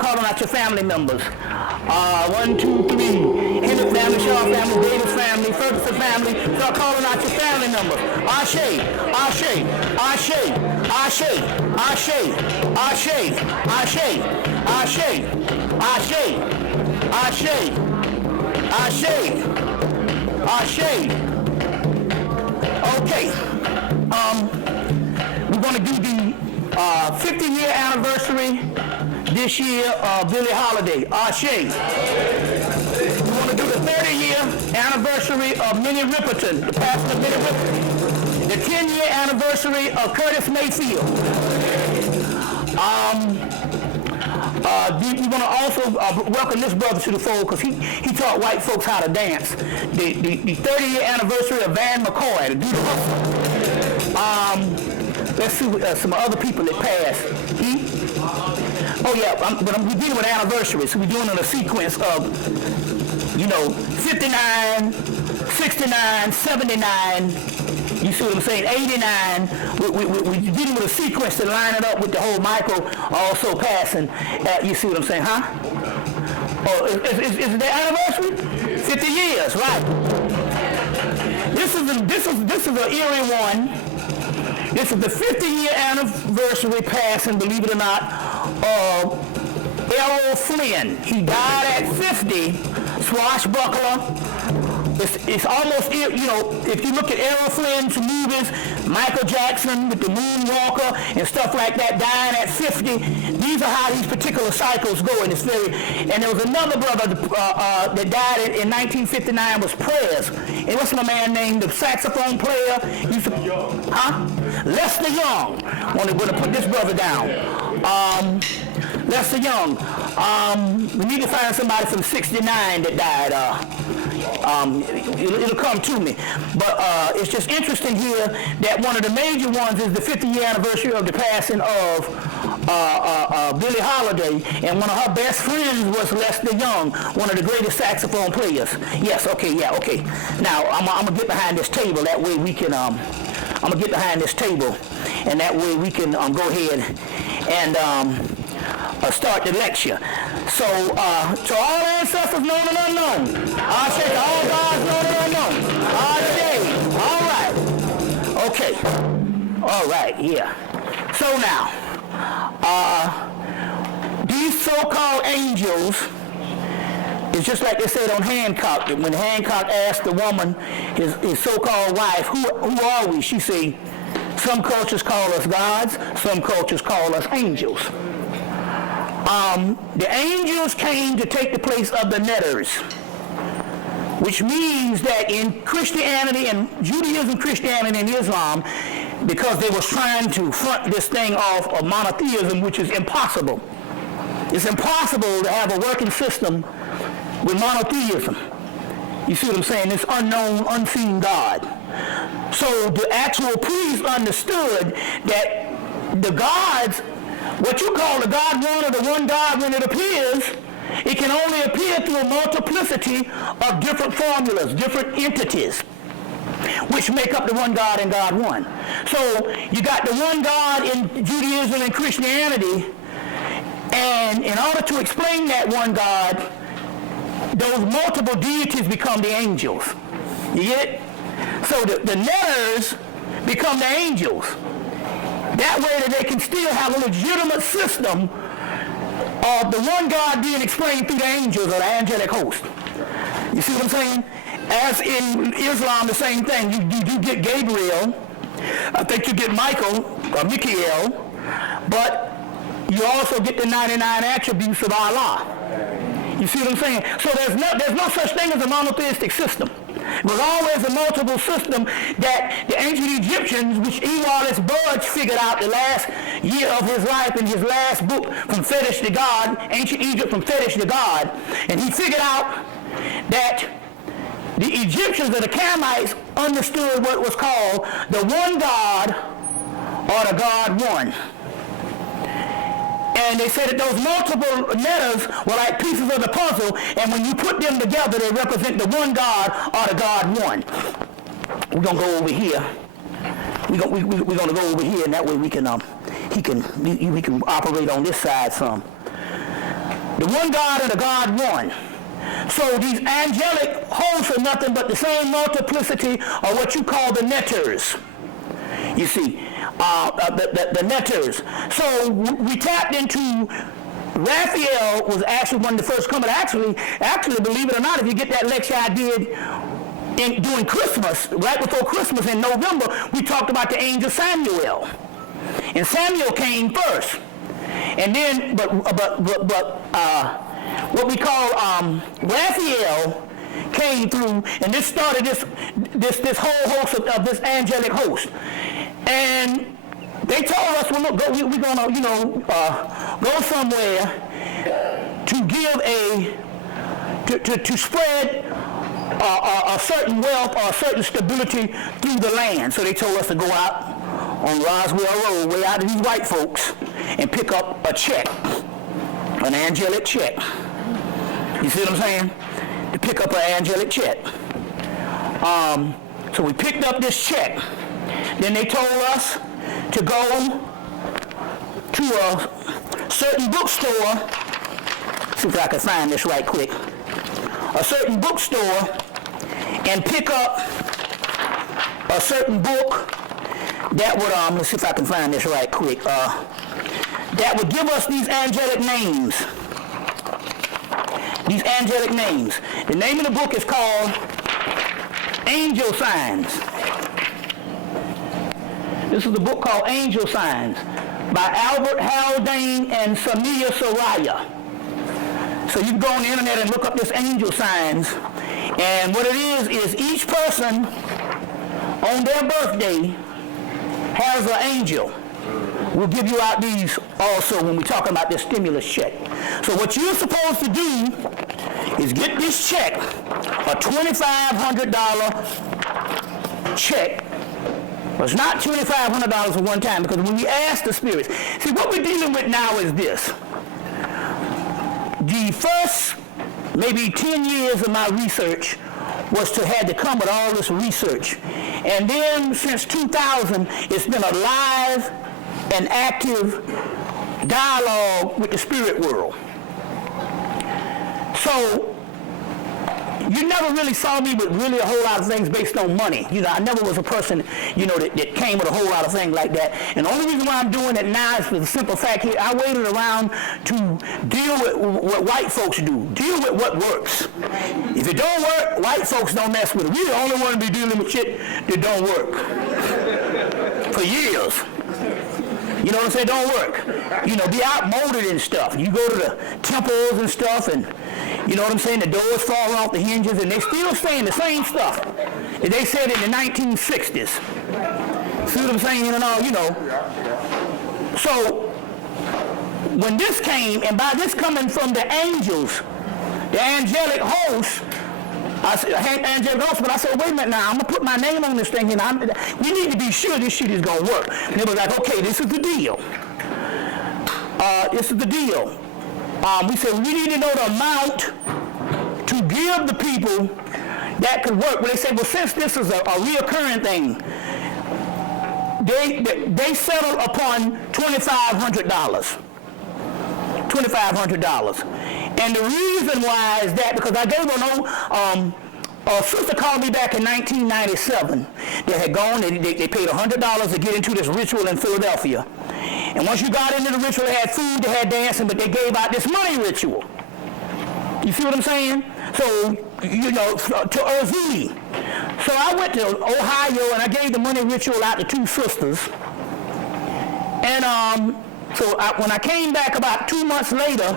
Start calling out your family members. 1, 2, 3. Hemmitt family, Shaw family, Davis family, Ferguson family. Start calling out your family members. Ashe, Ashe, Ashe, Ashe, Ashe, Ashe, Ashe, Ashe, Ashe, Ashe, Ashe, Ashe. Okay. We're going to do the 50-year anniversary this year of Billie Holiday, Ashe. We want to do the 30-year anniversary of Minnie Riperton, the passing of Minnie Riperton. The 10-year anniversary of Curtis Mayfield. We want to also welcome this brother to the fold because he taught white folks how to dance. The 30-year anniversary of Van McCoy, the dude let's see some other people that passed. Oh yeah, we're dealing with anniversaries, so we're doing it in a sequence of, 59, 69, 79, you see what I'm saying, 89. We're dealing with a sequence to line it up with the whole Michael also passing. You see what I'm saying, huh? Oh, is it their anniversary? 50 years, right. This is an eerie one. This is the 50-year anniversary passing, believe it or not, of Errol Flynn. He died at 50, swashbuckler. It's almost, if you look at Errol Flynn's movies, Michael Jackson with the Moonwalker and stuff like that, dying at 50, these are how these particular cycles go, and it's very, and there was another brother that died in 1959 was Prayers. And what's my man named, the saxophone player? Lester Young. We're going to put this brother down. Lester Young. We need to find somebody from 69 that died. It'll come to me. But it's just interesting here that one of the major ones is the 50-year anniversary of the passing of Billie Holiday, and one of her best friends was Lester Young, one of the greatest saxophone players. Yes, okay, yeah, okay. Now, I'm going to get behind this table. That way we can, I'm going to get behind this table, and that way we can go ahead and start the lecture. So, to all ancestors known and unknown, Ashe, to all gods known and unknown, Ashe, all right, okay, all right, yeah. So now, these so-called angels, it's just like they said on Hancock, when Hancock asked the woman, his so-called wife, who are we? She said, some cultures call us gods, some cultures call us angels. The angels came to take the place of the netters, which means that in Christianity and Judaism, Christianity, and Islam, because they were trying to front this thing off of monotheism, which is impossible. It's impossible to have a working system with monotheism. You see what I'm saying? This unknown, unseen God. So the actual priests understood that the gods, what you call the God one or the one God, when it appears, it can only appear through a multiplicity of different formulas, different entities, which make up the one God and God one. So you got the one God in Judaism and Christianity, and in order to explain that one God, those multiple deities become the angels. You get it? So the netters become the angels. That way that they can still have a legitimate system of the one God being explained through the angels or the angelic host. You see what I'm saying? As in Islam, the same thing. You get Gabriel. I think you get Michael or Michael, but you also get the 99 attributes of Allah. You see what I'm saying? So there's no such thing as a monotheistic system. It was always a multiple system that the ancient Egyptians, which E. Wallace Budge figured out the last year of his life in his last book, From Fetish to God, Ancient Egypt from Fetish to God, and he figured out that the Egyptians or the Canaanites understood what was called the one God or the God one. And they said that those multiple letters were like pieces of the puzzle, and when you put them together, they represent the one God or the God one. We're gonna go over here. We're gonna go over here, and that way we can we can operate on this side some. The one God and the God one. So these angelic hosts are nothing but the same multiplicity of what you call the netters. You see, the netters. So we tapped into Raphael was actually one of the first coming. Actually, believe it or not, if you get that lecture I did during Christmas, right before Christmas in November, we talked about the angel Samuel, and Samuel came first, and then but what we call Raphael came through, and this started this whole host of this angelic host, and they told us, well, look, we're gonna go somewhere to give to spread a certain wealth or a certain stability through the land. So they told us to go out on Roswell Road, way out to these white folks, and pick up a check, an angelic check. You see what I'm saying? To pick up an angelic check. So we picked up this check. Then they told us to go to a certain bookstore. See if I can find this right quick. A certain bookstore and pick up a certain book that would, let's see if I can find this right quick, that would give us these angelic names. These angelic names. The name of the book is called Angel Signs. This is the book called Angel Signs by Albert Haldane and Samia Soraya. So you can go on the internet and look up this angel signs, and what it is each person on their birthday has an angel. We'll give you out these also when we're talking about this stimulus check. So what you're supposed to do is get this check, a $2,500 check. Well, it's not $2,500 at one time, because when we ask the spirits, see what we're dealing with now is this. The first maybe 10 years of my research was to have to come with all this research. And then since 2000, it's been a live and active dialogue with the spirit world. So you never really saw me with really a whole lot of things based on money. I never was a person, that came with a whole lot of things like that. And the only reason why I'm doing it now is for the simple fact here, I waited around to deal with what white folks do. Deal with what works. If it don't work, white folks don't mess with it. We're the only one to be dealing with shit that don't work. For years. You know what I'm saying? Don't work. Be outmoded and stuff. You go to the temples and stuff, and you know what I'm saying? The doors fall off the hinges, and they're still saying the same stuff that they said in the 1960s. See what I'm saying? And all, So when this came, and by this coming from the angels, the angelic hosts, I said, angelic hosts, but I said, wait a minute now, I'm going to put my name on this thing, and we need to be sure this shit is going to work. And they were like, okay, this is the deal. This is the deal. We said, we need to know the amount to give the people that could work. Well, they said, well, since this is a reoccurring thing, they settled upon $2,500. $2,500. And the reason why is that because I gave them a sister called me back in 1997. They had gone, they paid $100 to get into this ritual in Philadelphia. And once you got into the ritual, they had food, they had dancing, but they gave out this money ritual. You see what I'm saying? So, to Urzuli. So I went to Ohio and I gave the money ritual out to two sisters. And when I came back about 2 months later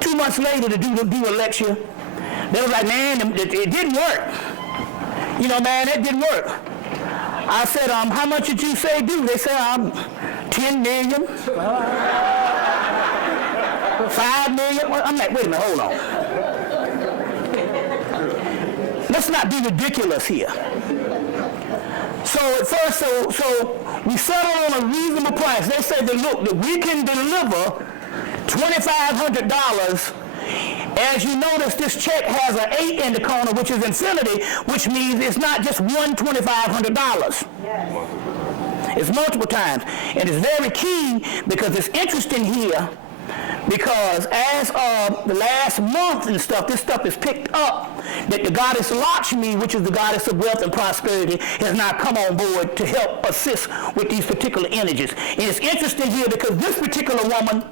to do a lecture, they was like, man, it didn't work. Man, it didn't work. I said, how much did you say do? They said, 10 million. 5 million. I'm like, wait a minute, hold on. Let's not be ridiculous here. So at first, so we settled on a reasonable price. They said that, look, that we can deliver $2,500. As you notice, this check has an 8 in the corner, which is infinity, which means it's not just one $2,500. Yes. It's multiple times. And it's very key because it's interesting here Because as of the last month and stuff, this stuff is picked up that the goddess Lakshmi, which is the goddess of wealth and prosperity, has now come on board to help assist with these particular energies. And it's interesting here because this particular woman,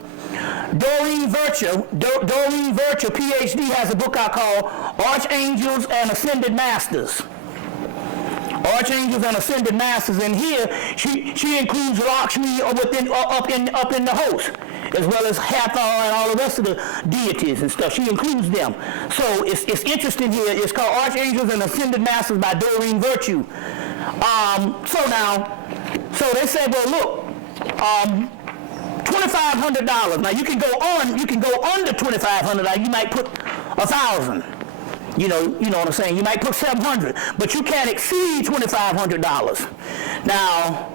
Doreen Virtue, PhD, has a book out called Archangels and Ascended Masters. Archangels and Ascended Masters, and here she includes Lakshmi up in the host, as well as Hathor and all the rest of the deities and stuff. She includes them. So it's interesting here. It's called Archangels and Ascended Masters by Doreen Virtue. So they say, well, look, $2,500. Now you can go under $2,500. You might put 1,000. You know what I'm saying? You might put 700, but you can't exceed $2,500. Now,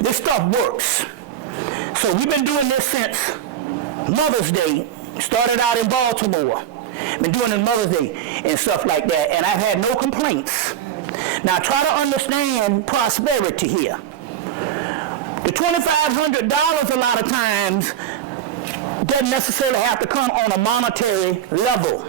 this stuff works. So we've been doing this since Mother's Day. Started out in Baltimore. Been doing it Mother's Day and stuff like that, and I've had no complaints. Now try to understand prosperity here. The $2,500 a lot of times doesn't necessarily have to come on a monetary level.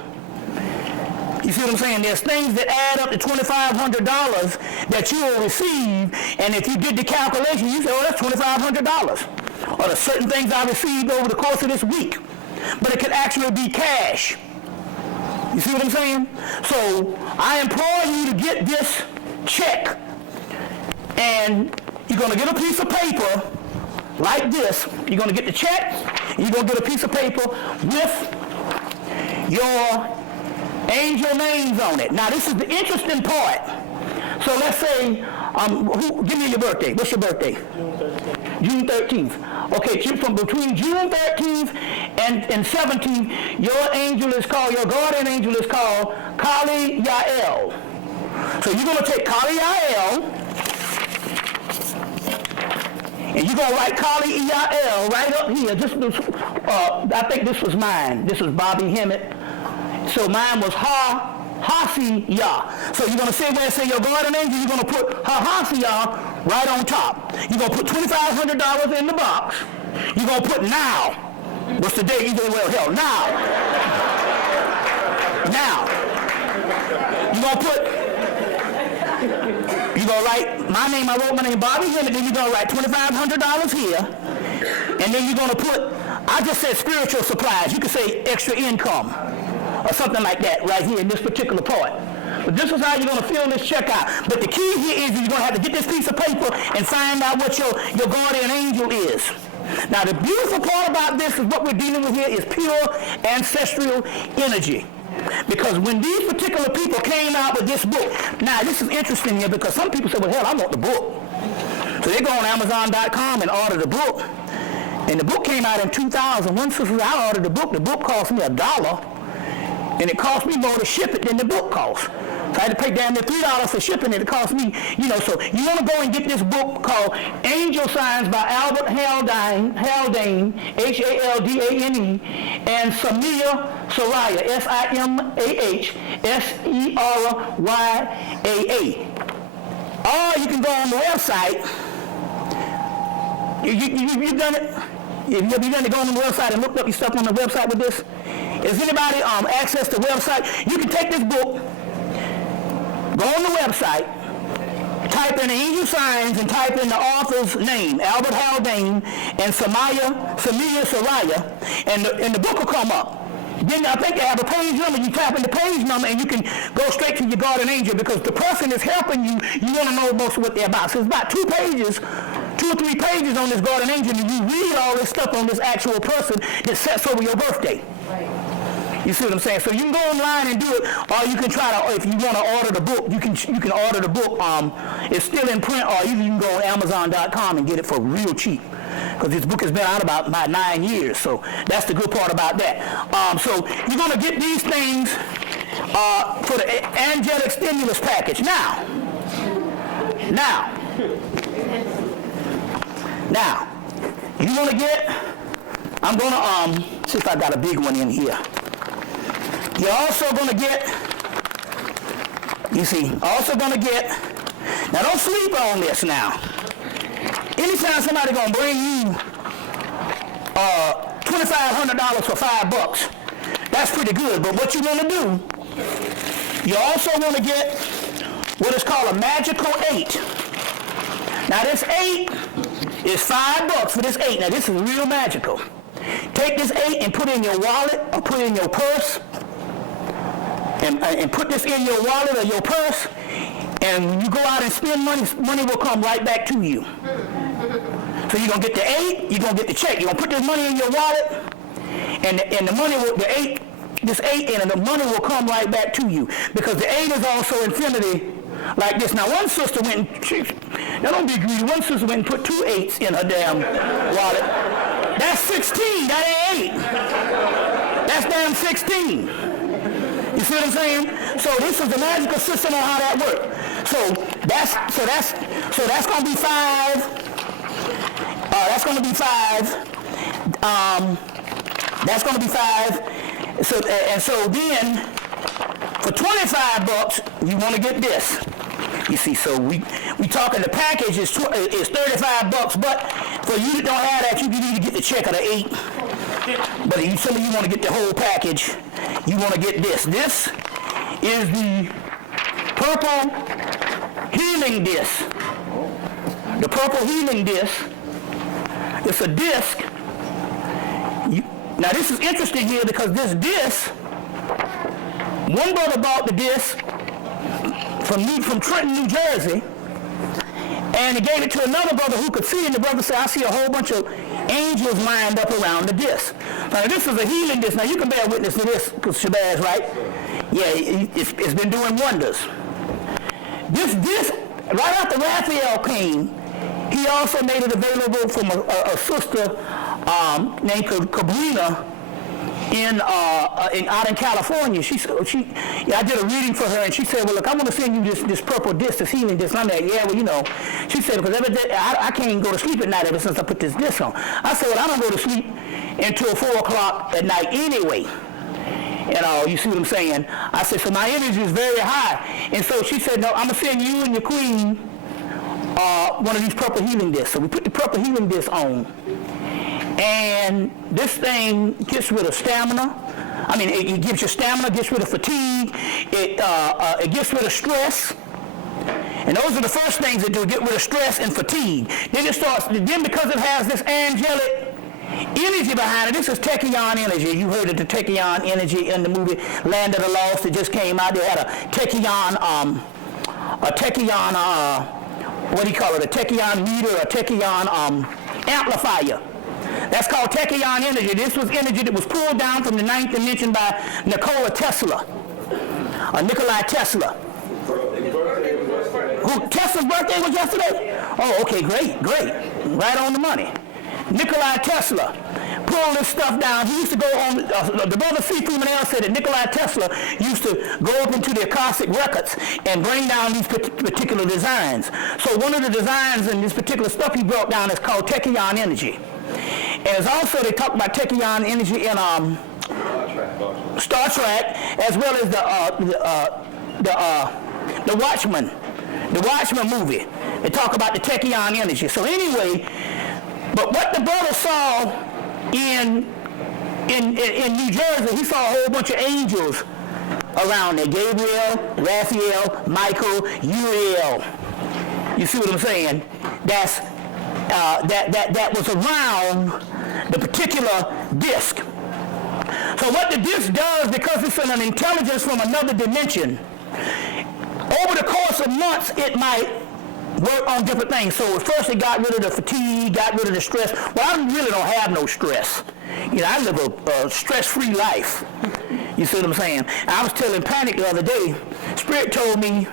You see what I'm saying? There's things that add up to $2,500 that you will receive, and if you did the calculation, you say, oh, that's $2,500. Or there's certain things I received over the course of this week. But it could actually be cash. You see what I'm saying? So I implore you to get this check, and you're going to get a piece of paper like this. You're going to get the check, and you're going to get a piece of paper with your angel names on it. Now, this is the interesting part. So let's say, give me your birthday. What's your birthday? June 13th. Okay, from between June 13th and 17th, your guardian angel is called Kali Yael. So you're going to take Kali Yael, and you're going to write Kali Yael right up here. I think this was mine. This was Bobby Hemmitt. So mine was Ha-Hasi-Ya. So you're going to say your guardian angel, you're going to put Ha-Hasi-Ya right on top. You're going to put $2,500 in the box. You're going to put now. What's the date? You say, well, hell, now. Now. You're going to write my name. I wrote my name, Bobby Hemmitt. Then you're going to write $2,500 here. And then you're going to put, I just said spiritual supplies. You could say extra income, or something like that right here in this particular part. But this is how you're going to fill this check out. But the key here is you're going to have to get this piece of paper and find out what your guardian angel is. Now, the beautiful part about this is what we're dealing with here is pure ancestral energy. Because when these particular people came out with this book, now this is interesting here because some people say, well, hell, I want the book. So they go on Amazon.com and order the book. And the book came out in 2000. One sister, I ordered the book cost me $1. And it cost me more to ship it than the book cost. So I had to pay down there $3 for shipping it. It cost me, so you want to go and get this book called Angel Signs by Albert Haldane, Haldane, and Samia Soraya, Simahseriyaa. Or you can go on the website. You've done it? Have you done it? Go on the website and look up your stuff on the website with this? Is anybody access the website? You can take this book, go on the website, type in Angel Signs and type in the author's name, Albert Haldane and Samia Soraya, and the book will come up. Then I think they have a page number. You tap in the page number and you can go straight to your guardian angel because the person is helping you. You want to know most of what they're about. So it's about 2 or 3 pages on this guardian angel, and you read all this stuff on this actual person that sets over your birthday. Right. You see what I'm saying? So you can go online and do it, or you can try to, if you want to order the book, you can order the book. It's still in print, or you can go on Amazon.com and get it for real cheap. Because this book has been out about 9 years, so that's the good part about that. So you're going to get these things for the angelic stimulus package. Now, you want to get, I'm going to see if I got a big one in here. You're also going to get, now don't sleep on this now. Anytime somebody going to bring you $2,500 for $5. That's pretty good. But what you want to do, you also want to get what is called a magical 8. Now this 8 is $5 for this 8. Now this is real magical. Take this 8 and put it in your wallet or put it in your purse. And put this in your wallet or your purse. And when you go out and spend money, money will come right back to you. So you're going to get the 8, you're going to get the check. You're going to put this money in your wallet, and the money will, this 8, and the money will come right back to you. Because the 8 is also infinity like this. Now one sister went and, now don't be greedy, one sister went and put 2 8s in her damn wallet. That's 16, that ain't 8. That's damn 16. You see what I'm saying? So this is the magical system on how that works. So that's going to be 5. That's going to be 5. That's going to be 5. So then for $25, you want to get this. You see, so we talking the package is $35, but for you that don't have that, you need to get the check of the 8. But some of you want to get the whole package. You want to get this. This is the purple healing disc. The purple healing disc. It's a disc. Now this is interesting here because this disc, one brother bought the disc from Trenton, New Jersey, and he gave it to another brother who could see, and the brother said, I see a whole bunch of angels lined up around the disc. Now this is a healing disc. Now you can bear witness to this, because Shabazz, right? Yeah, it's been doing wonders. This disc, right after Raphael came, he also made it available from a sister named Cabrina out in California. I did a reading for her, and she said, well, look, I want to send you this purple disc, this healing disc. I'm like, yeah, well, you know. She said, because every day, I can't go to sleep at night ever since I put this disc on. I said, well, I don't go to sleep until 4 o'clock at night anyway. You see what I'm saying? I said, so my energy is very high. And so she said, no, I'm going to send you and your queen one of these purple healing discs. So we put the purple healing disc on. And this thing gets rid of stamina. I mean, it gives you stamina, gets rid of fatigue. It gets rid of stress. And those are the first things that do, get rid of stress and fatigue. Then because it has this angelic energy behind it, this is tachyon energy. You heard of the tachyon energy in the movie Land of the Lost that just came out. They had a tachyon, what do you call it? A tachyon meter, a tachyon amplifier. That's called tachyon energy. This was energy that was pulled down from the 9th dimension by Nikola Tesla. Tesla's birthday was yesterday? Oh, okay, great. Right on the money. Nikola Tesla pulled this stuff down. He used to go on, the brother C. Fumanel said that Nikola Tesla used to go up into the Akashic records and bring down these particular designs. So one of the designs in this particular stuff he brought down is called tachyon energy. And there's also, they talk about tachyon energy in Star Trek, as well as the Watchmen movie. They talk about the tachyon energy. So anyway, but what the brother saw in New Jersey, he saw a whole bunch of angels around there. Gabriel, Raphael, Michael, Uriel. You see what I'm saying? That was around the particular disc. So what the disc does, because it's an intelligence from another dimension, over the course of months, it might work on different things. So at first it got rid of the fatigue, got rid of the stress. Well, I really don't have no stress. I live a stress-free life. You see what I'm saying? I was telling Panic the other day, Spirit told me,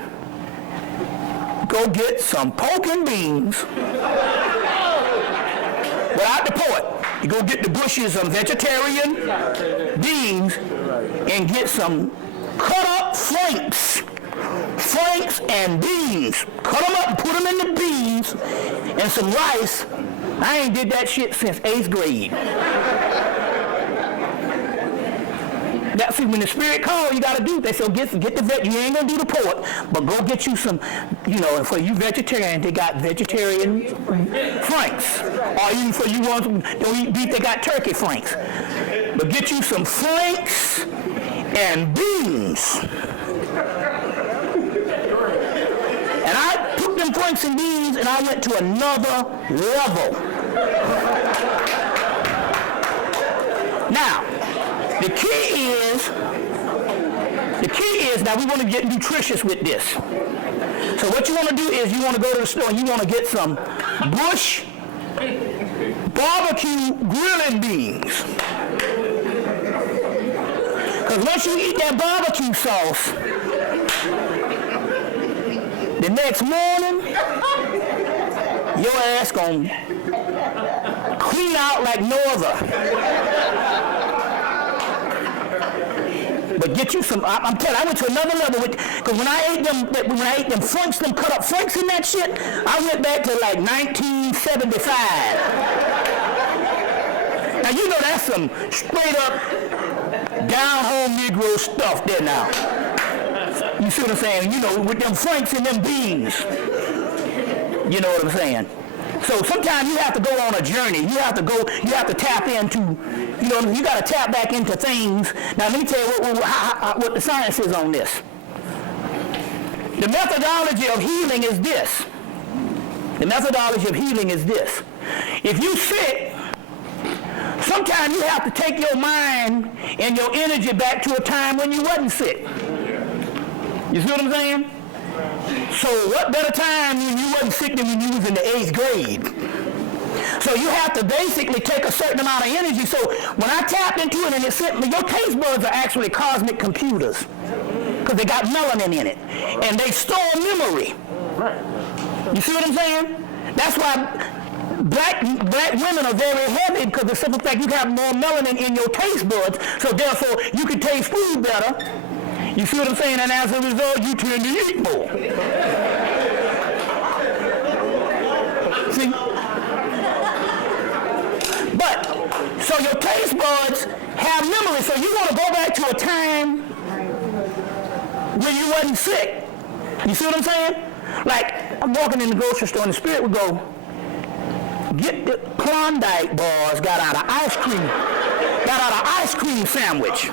go get some pork and beans without the pork. You go get the bushes of vegetarian beans and get some cut up flanks and beans. Cut them up and put them in the beans and some rice. I ain't did that shit since 8th grade. See, when the spirit calls, you got to do. They say, get the vet. You ain't gonna do the pork, but go get you some. And for you vegetarian, they got vegetarian franks. Or even for you ones who don't eat beef, they got turkey franks. But get you some franks and beans. And I took them franks and beans, and I went to another level. Now, the key is, now we want to get nutritious with this. So what you want to do is you want to go to the store and you want to get some Bush barbecue grilling beans. Because once you eat that barbecue sauce, the next morning, your ass gonna clean out like no other. But get you some, I'm telling you, I went to another level because when I ate them franks, them cut up franks in that shit, I went back to like 1975. Now you know that's some straight up down-home Negro stuff there now. You see what I'm saying? With them franks and them beans. You know what I'm saying? So sometimes you have to go on a journey. You have to tap into, you got to tap back into things. Now let me tell you what the science is on this. The methodology of healing is this. If you sick, sometimes you have to take your mind and your energy back to a time when you wasn't sick. You see what I'm saying? So what better time when you wasn't sick than when you was in the 8th grade? So you have to basically take a certain amount of energy. So when I tapped into it and it said, your taste buds are actually cosmic computers because they got melanin in it. And they store memory. You see what I'm saying? That's why black women are very heavy because the simple fact you have more melanin in your taste buds, so therefore you can taste food better. You see what I'm saying? And as a result, you tend to eat more. See? But, so your taste buds have memory, so you want to go back to a time when you wasn't sick. You see what I'm saying? Like, I'm walking in the grocery store and the spirit would go, get the Klondike bars got out of ice cream sandwich.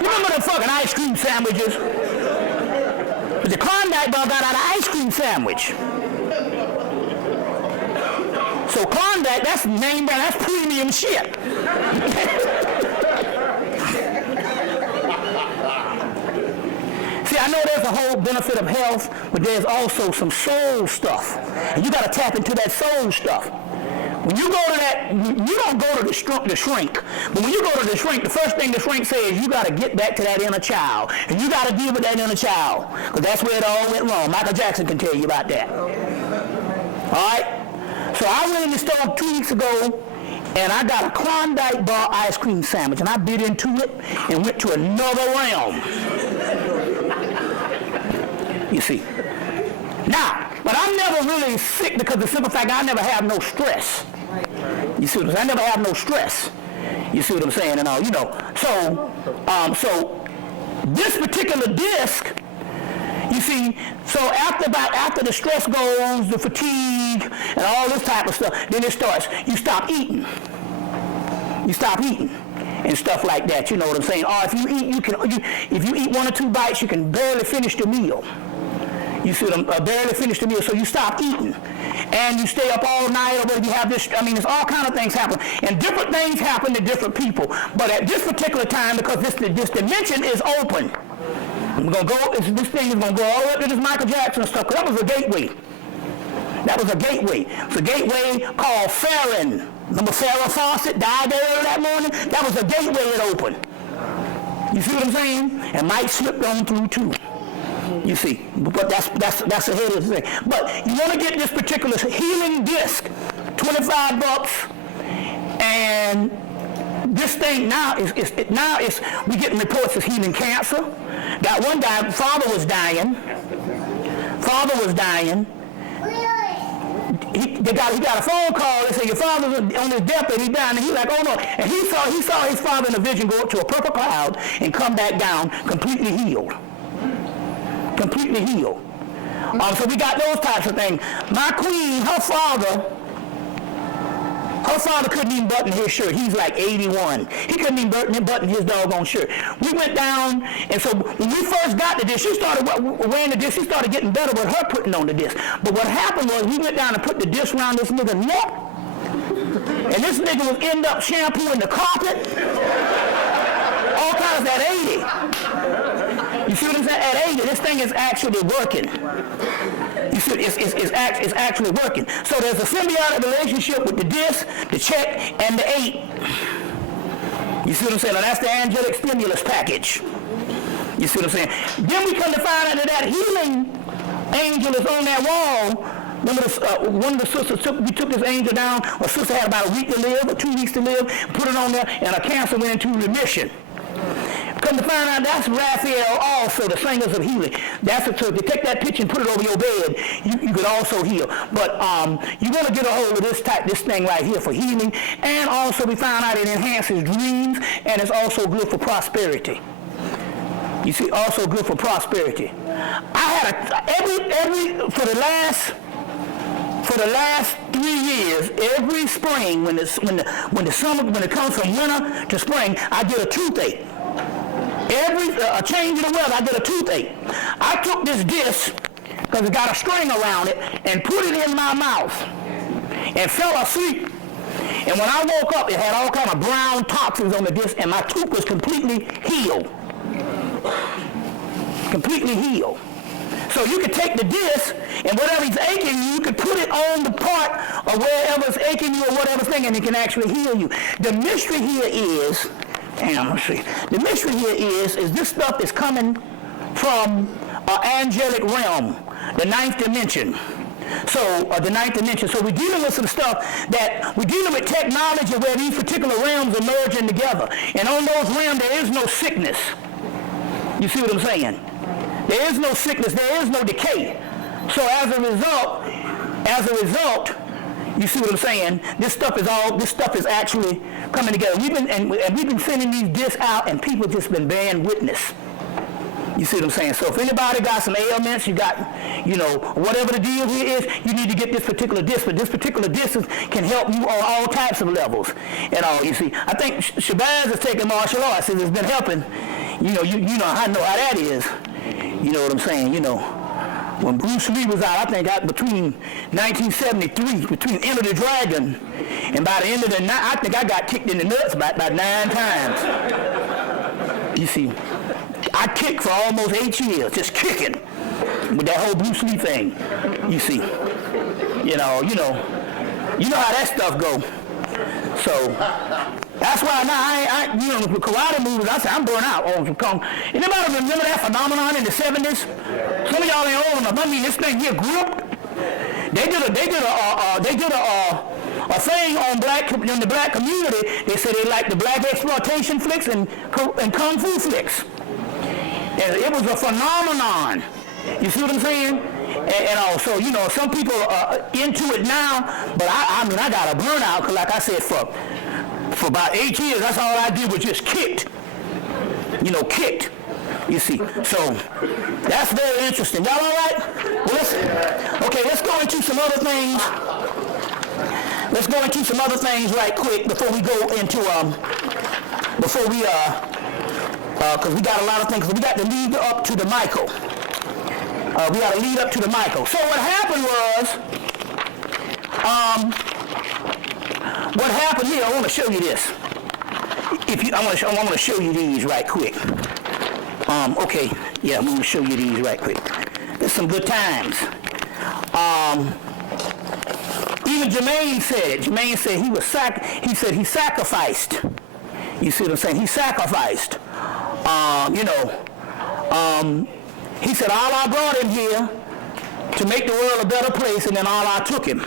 You remember the fucking ice cream sandwiches? But the Klondike bar got out of ice cream sandwich. So Klondike, that's name brand, that's premium shit. See, I know there's a whole benefit of health, but there's also some soul stuff. And you got to tap into that soul stuff. When you go to that, you don't go to the shrink. But when you go to the shrink, the first thing the shrink says is you got to get back to that inner child. And you got to deal with that inner child. Because that's where it all went wrong. Michael Jackson can tell you about that. All right? So I went in the store 2 weeks ago, and I got a Klondike bar ice cream sandwich. And I bit into it and went to another realm. You see. Now, but I'm never really sick because the simple fact I never have no stress. You see what I'm saying? I never have no stress. You see what I'm saying and all, So this particular disc, you see, so after the stress goes, the fatigue, and all this type of stuff, then it starts. You stop eating. And stuff like that. You know what I'm saying? Or if you eat, if you eat 1 or 2 bites, you can barely finish the meal. You see them barely finish the meal, so you stop eating. And you stay up all night, or whether you have this, there's all kind of things happen. And different things happen to different people. But at this particular time, because this dimension is open, we're gonna go, this thing is going to go all the way up to this Michael Jackson stuff, because that was a gateway. It was a gateway called Farron. Remember Farrah Fawcett died there early that morning? That was a gateway that opened. You see what I'm saying? And Mike slipped on through too. You see, but that's ahead of the thing. But you want to get this particular healing disc, $25, and this thing now is we getting reports of healing cancer. Got one guy, father was dying. he got a phone call. They said, your father's on his deathbed, he died. And he's like, oh no. And he saw his father in a vision go up to a purple cloud and come back down completely healed. Completely healed. So we got those types of things. My queen, her father couldn't even button his shirt. He's like 81. He couldn't even button his doggone shirt. We went down, and so when we first got the disc, she started wearing the disc. She started getting better with her putting on the disc. But what happened was we went down and put the disc around this nigga's neck, and this nigga would end up shampooing the carpet. All kinds at 80. You see what I'm saying? At 80, this thing is actually working. You see, it's actually working. So there's a symbiotic relationship with the disc, the check, and the 8. You see what I'm saying? Now that's the angelic stimulus package. You see what I'm saying? Then we come to find out that healing angel is on that wall. Remember, one of the sisters we took this angel down. A sister had about a week to live or 2 weeks to live, put it on there, and her cancer went into remission. Come to find out that's Raphael also, the singers of healing. That's so if you take that picture and put it over your bed, you could also heal. But you want to get a hold of this thing right here for healing. And also we found out it enhances dreams, and it's also good for prosperity. You see, also good for prosperity. I had for the last 3 years, every spring when it comes from winter to spring, I get a toothache. A change in the weather, I get a toothache. I took this disc, because it got a string around it, and put it in my mouth, and fell asleep. And when I woke up, it had all kind of brown toxins on the disc, and my tooth was completely healed. Completely healed. So you could take the disc, and whatever's aching you, you could put it on the part of wherever's aching you or whatever's thing, and it can actually heal you. The mystery here is, let's see. The mystery here is this stuff is coming from an angelic realm, the ninth dimension. So, the ninth dimension. So we're dealing with some stuff that we're dealing with technology where these particular realms are merging together. And on those realms, there is no sickness. You see what I'm saying? There is no sickness. There is no decay. So as a result, you see what I'm saying? This stuff is actually coming together. We've been sending these discs out, and people just been bearing witness. You see what I'm saying? So if anybody got some ailments, you got, whatever the deal here is, you need to get this particular disc. But this particular disc can help you on all types of levels. And all, you see, I think Shabazz is taking martial arts, and it's been helping. I know how that is. You know what I'm saying? When Bruce Lee was out, I think between 1973, between Enter the Dragon, and by the end of the night, I think I got kicked in the nuts about 9 times. You see, I kicked for almost 8 years, just kicking with that whole Bruce Lee thing. You see, you know how that stuff go. So that's why now with karate movies, I say I'm burnt out on some kung. Anybody remember that phenomenon in the 70s? Some of y'all ain't old enough. I mean, this thing here gripped. They did a thing on in the black community. They said they liked the black exploitation flicks and kung fu flicks. And it was a phenomenon. You see what I'm saying? And also, some people are into it now, but I got a burnout, because like I said, for about 8 years, that's all I did was just kicked. Kicked. You see. So that's very interesting. Y'all all right? Well, let's go into some other things. Let's go into some other things right quick before we go into because we got a lot of things. We got to lead up to the Michael. We got to lead up to the Michael. So what happened was, here, I want to show you this. I want to show you these right quick. I'm going to show you these right quick. There's some good times. Even Jermaine said it. Jermaine said he sacrificed. You see what I'm saying? He sacrificed. He said, all I brought him here to make the world a better place, and then all I took him.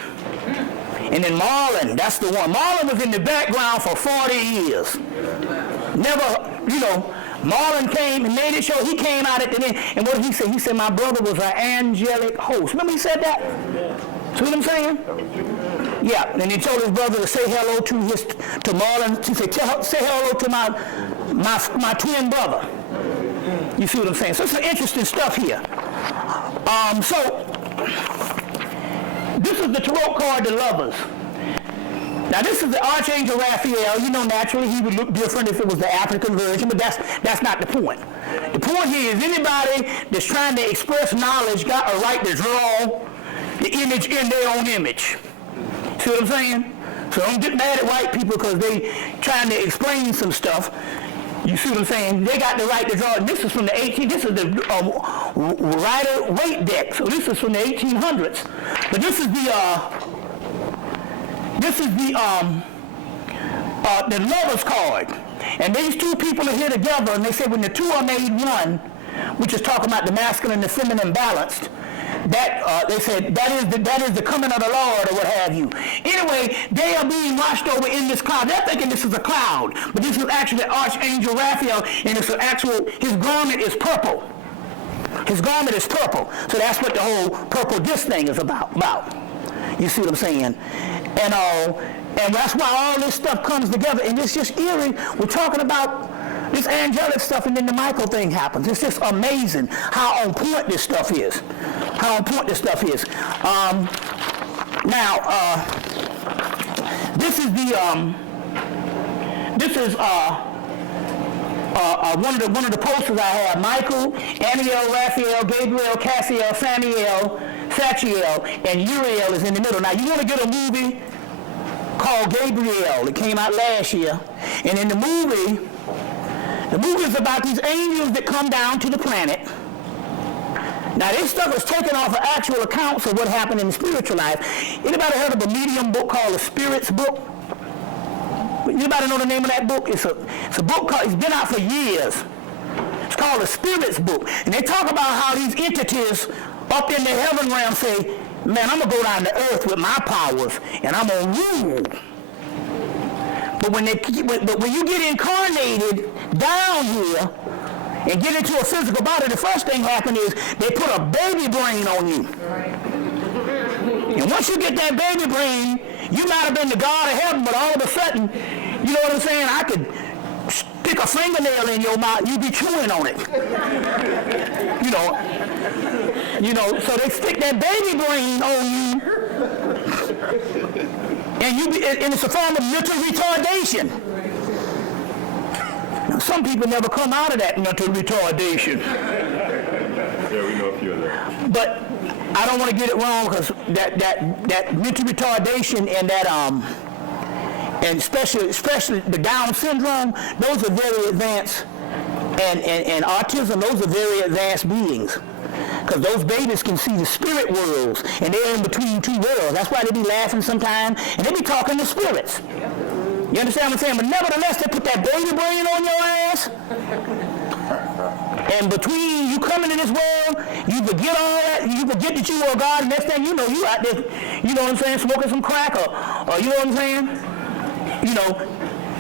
And then Marlon, that's the one. Marlon was in the background for 40 years. Never, Marlon came and made it show. He came out at the end, and what did he say? He said, my brother was an angelic host. Remember he said that? See what I'm saying? Yeah, and he told his brother to say hello to Marlon. He said, say hello to my twin brother. You see what I'm saying? So it's some interesting stuff here. So this is the tarot card, the Lovers. Now this is the Archangel Raphael. You know, naturally he would look different if it was the African version, but that's not the point. The point here is anybody that's trying to express knowledge got a right to draw the image in their own image. See what I'm saying? So don't get mad at white people because they trying to explain some stuff. You see what I'm saying? They got the right to draw. This is from the 18. This is the Rider-Waite deck. So this is from the 1800s. But this is the Lovers card. And these two people are here together, and they say when the two are made one, which is talking about the masculine and the feminine balanced, that they said that is the coming of the Lord or what have you. Anyway, they are being washed over in this cloud. They're thinking this is a cloud, but this is actually Archangel Raphael, and it's his garment is purple. His garment is purple, so that's what the whole purple disc thing is about. You see what I'm saying? And that's why all this stuff comes together, and it's just eerie. We're talking about this angelic stuff, and then the Michael thing happens. It's just amazing how on point this stuff is. This is one of the posters I have. Michael, Aniel, Raphael, Gabriel, Cassiel, Samiel, Sachiel, and Uriel is in the middle. Now you want to get a movie called Gabriel. It came out last year, and in the movie is about these angels that come down to the planet. Now this stuff is taken off of actual accounts of what happened in the spiritual life. Anybody heard of a medium book called The Spirits Book? Anybody know the name of that book? It's a book called, it's been out for years. It's called The Spirits Book. And they talk about how these entities up in the heaven realm say, man, I'm going to go down to earth with my powers and I'm going to rule. But when you get incarnated down here and get into a physical body, the first thing happens is they put a baby brain on you. And once you get that baby brain, you might have been the God of heaven, but all of a sudden, you know what I'm saying, I could stick a fingernail in your mouth, you'd be chewing on it. You know, so they stick that baby brain on you, and it's a form of mental retardation. Now, some people never come out of that mental retardation. Yeah, we know a few of them. But I don't want to get it wrong, because that mental retardation and that and especially the Down syndrome, those are very advanced, and autism, those are very advanced beings. Because those babies can see the spirit worlds, and they're in between two worlds. That's why they be laughing sometimes, and they be talking to spirits. You understand what I'm saying? But nevertheless, they put that baby brain on your ass, and between you coming to this world, you forget all that, you forget that you are God, and next thing you know, you out there, you know what I'm saying, smoking some crack, or you know what I'm saying? You know,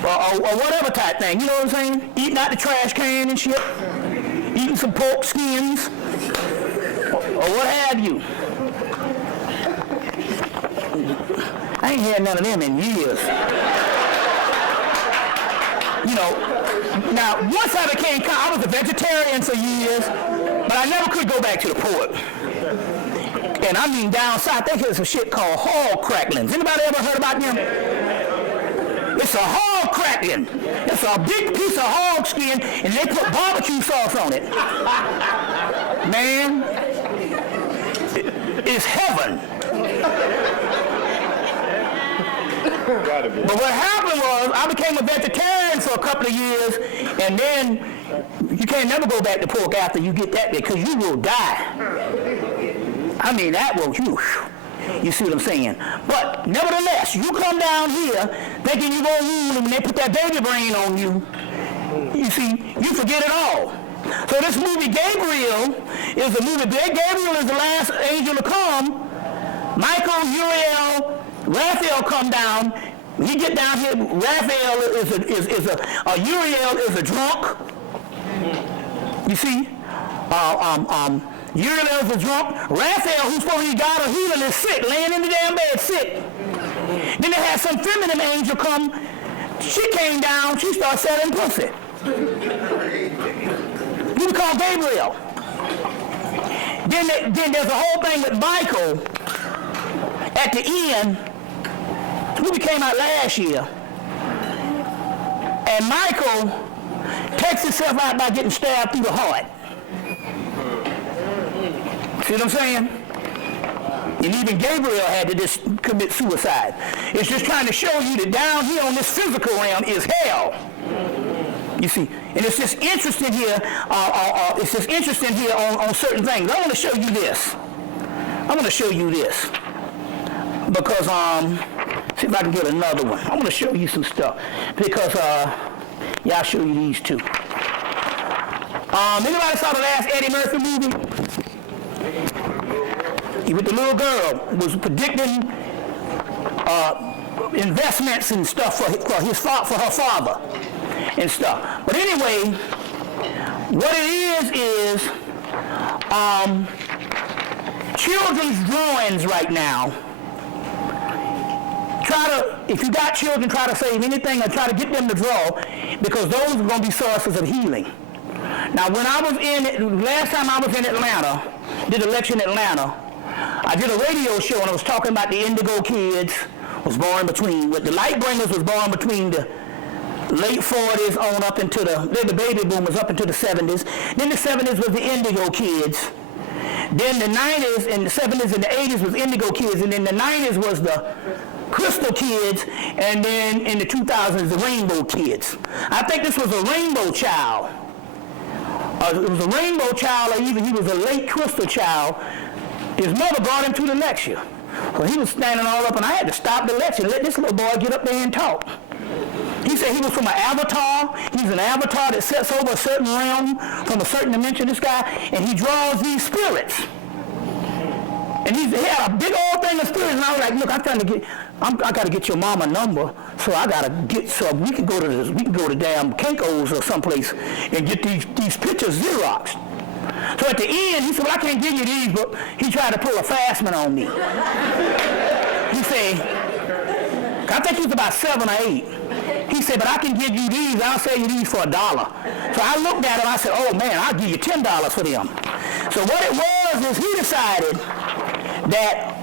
or whatever type thing, you know what I'm saying? Eating out the trash can and shit, eating some pork skins, or what have you. I ain't had none of them in years. You know, now once I was a vegetarian for years, but I never could go back to the pork. And I mean down south, they hear some shit called hog cracklings. Anybody ever heard about them? It's a hog crackling. It's a big piece of hog skin, and they put barbecue sauce on it. Man, it's heaven. But what happened was, I became a vegetarian for a couple of years, and then you can't never go back to pork after you get that, because you will die. I mean, that will, you see what I'm saying? But nevertheless, you come down here thinking you're going to rule, and when they put that baby brain on you, you see, you forget it all. So this movie, Gabriel, is a movie. Gabriel is the last angel to come. Michael, Uriel, Raphael come down. He get down here. Raphael is a Uriel is a drunk. You see? Uriel is a drunk. Raphael, who's supposed to be God of healing, is sick, laying in the damn bed, sick. Then they had some feminine angel come. She came down. She started selling pussy. He was called Gabriel. Then there's a whole thing with Michael at the end. This movie came out last year. And Michael takes himself out by getting stabbed through the heart. See what I'm saying? And even Gabriel had to just commit suicide. It's just trying to show you that down here on this physical realm is hell. You see, and it's just interesting here. It's just interesting here on certain things. I want to show you this. Because see if I can get another one. I want to show you some stuff because yeah, I'll show you these two. Anybody saw the last Eddie Murphy movie? With the little girl was predicting investments and stuff for her father and stuff. But anyway, what it is children's drawings right now. If you got children, try to save anything or try to get them to draw, because those are going to be sources of healing. Now, when I was last time I was in Atlanta, did a lecture in Atlanta, I did a radio show and I was talking about the indigo kids was born between, the light bringers was born between the late 40s on up into the baby boomers up into the 70s. Then the 70s was the indigo kids. Then the 90s and the 70s and the 80s was indigo kids. And then the 90s was the crystal kids. And then in the 2000s, the rainbow kids. I think this was a rainbow child. It was a rainbow child, or even he was a late crystal child. His mother brought him to the lecture. So he was standing all up, and I had to stop the lecture and let this little boy get up there and talk. He said he was from an avatar. He's an avatar that sits over a certain realm from a certain dimension, this guy, and he draws these spirits. And he had a big old thing of spirits, and I was like, look, I got to get your mama number, so we can go to damn Kinko's or someplace and get these pictures Xeroxed. So at the end, he said, well, I can't give you these, but he tried to pull a fast one on me. He said, I think he was about 7 or 8. He said, but I can give you these. I'll sell you these for $1. So I looked at him. I said, oh, man, I'll give you $10 for them. So what it was is he decided that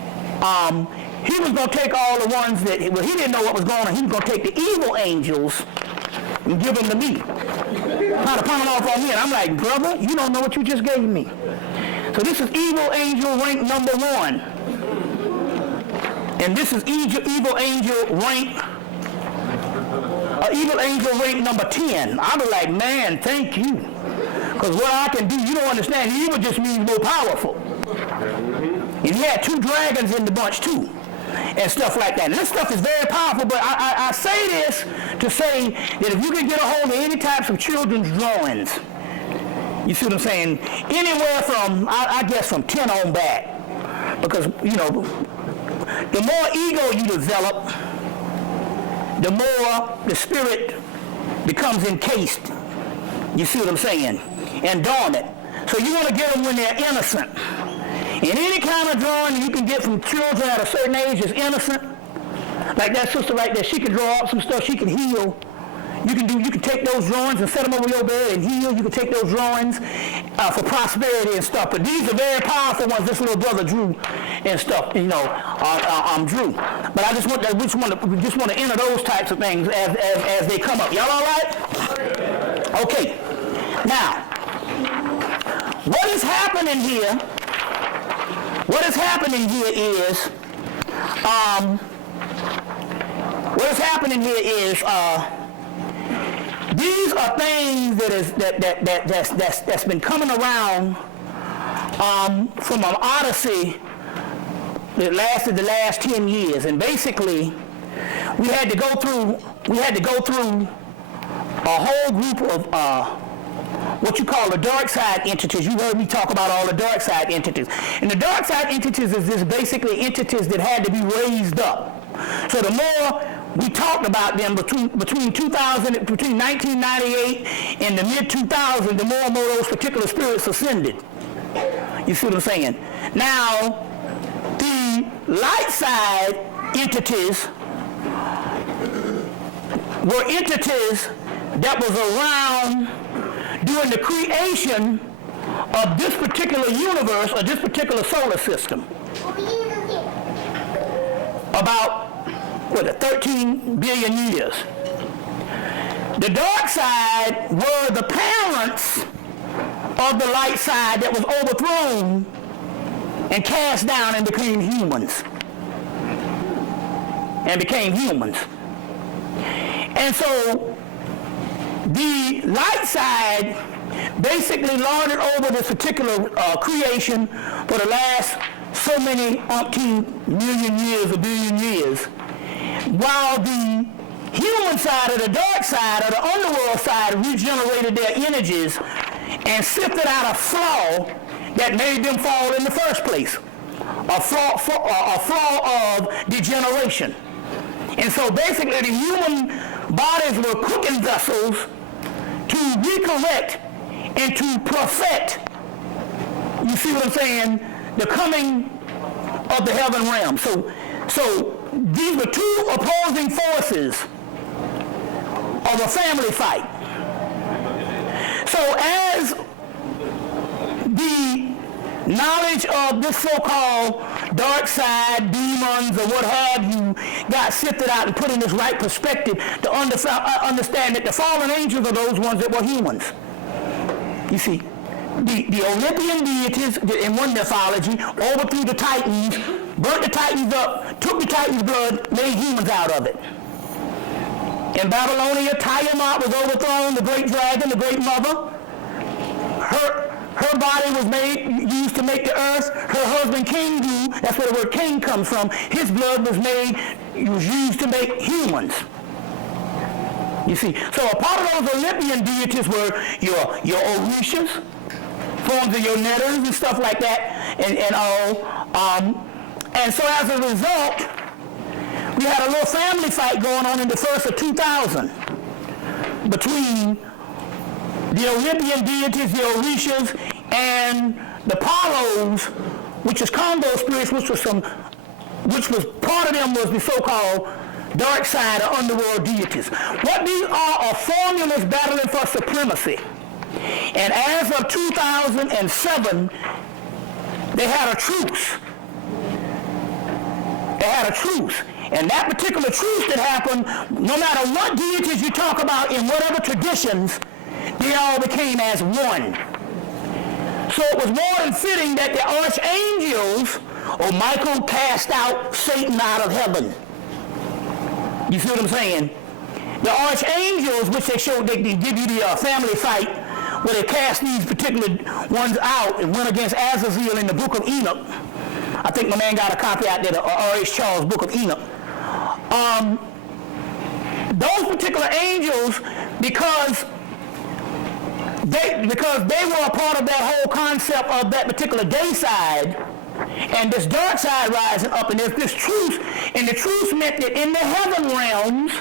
he was going to take all the ones that, well, he didn't know what was going on. He was going to take the evil angels and give them to me. Trying to palm them off on me. And I'm like, brother, you don't know what you just gave me. So this is evil angel rank number 1. And this is evil angel rank number 10. I was like, man, thank you. Because what I can do, you don't understand. Evil just means more powerful. And he had 2 dragons in the bunch too. And stuff like that. And this stuff is very powerful, but I say this to say that if you can get a hold of any types of children's drawings, you see what I'm saying? Anywhere from, I guess, from 10 on back. Because, you know, the more ego you develop, the more the spirit becomes encased. You see what I'm saying? And dormant. So you want to get them when they're innocent. And any kind of drawing you can get from children at a certain age is innocent. Like that sister right there, she can draw up some stuff, she can heal. You can take those drawings and set them over your bed and heal. You can take those drawings for prosperity and stuff. But these are very powerful ones this little brother drew and stuff, you know, drew. But I just want to enter those types of things as they come up. Y'all all right? Okay. Now, what is happening here? What is happening here is these are things that's been coming around from an odyssey that lasted the last 10 years, and basically we had to go through a whole group of what you call the dark side entities. You heard me talk about all the dark side entities. And the dark side entities is just basically entities that had to be raised up. So the more we talked about them between 1998 and the mid-2000s, the more and more those particular spirits ascended. You see what I'm saying? Now, the light side entities were entities that was around during the creation of this particular universe or this particular solar system. About 13 billion years. The dark side were the parents of the light side that was overthrown and cast down and became humans. And so the light side basically lorded over this particular creation for the last so many umpteen million years or billion years, while the human side or the dark side or the underworld side regenerated their energies and sifted out a flaw that made them fall in the first place, a flaw of degeneration. And so basically the human bodies were cooking vessels to recorrect and to perfect, you see what I'm saying, the coming of the heaven realm. So these were two opposing forces of a family fight. So as the knowledge of this so-called dark side, demons, or what have you, got sifted out and put in this right perspective to understand that the fallen angels are those ones that were humans. You see, the Olympian deities in one mythology overthrew the Titans, burnt the Titans up, took the Titans' blood, made humans out of it. In Babylonia, Tiamat was overthrown, the great dragon, the great mother. Her body was used to make the earth. Her husband Kingu, that's where the word king comes from, his blood was used to make humans. You see, so a part of those Olympian deities were your Orishas, forms of your netters and stuff like that, and all. And so as a result, we had a little family fight going on in the first of 2000 between the Olympian deities, the Orishas, and the Palos, which is Congo spirits, which was part of them was the so-called dark side or underworld deities. What these are formulas battling for supremacy. And as of 2007, they had a truce. And that particular truce that happened, no matter what deities you talk about in whatever traditions, they all became as one. So it was more than fitting that the archangels, or Michael, cast out Satan out of heaven. You see what I'm saying? The archangels, which they give you the family fight, where they cast these particular ones out and went against Azazel in the book of Enoch. I think my man got a copy out there, the R.H. Charles book of Enoch. Those particular angels, because they were a part of that whole concept of that particular day side and this dark side rising up, and there's this truce, and the truce meant that in the heaven realms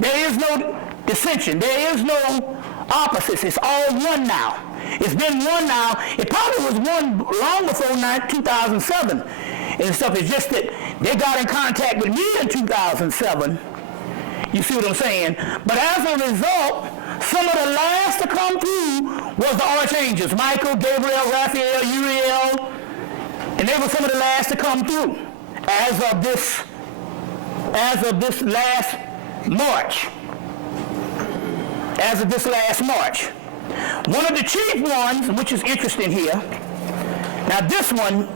there is no dissension, there is no opposites, it's all one now. It's been one now. It probably was one long before 2007 and stuff. It's just that they got in contact with me in 2007. You see what I'm saying? But as a result, some of the last to come through was the archangels, Michael, Gabriel, Raphael, Uriel, and they were some of the last to come through as of this last March. One of the chief ones, which is interesting here, now this one,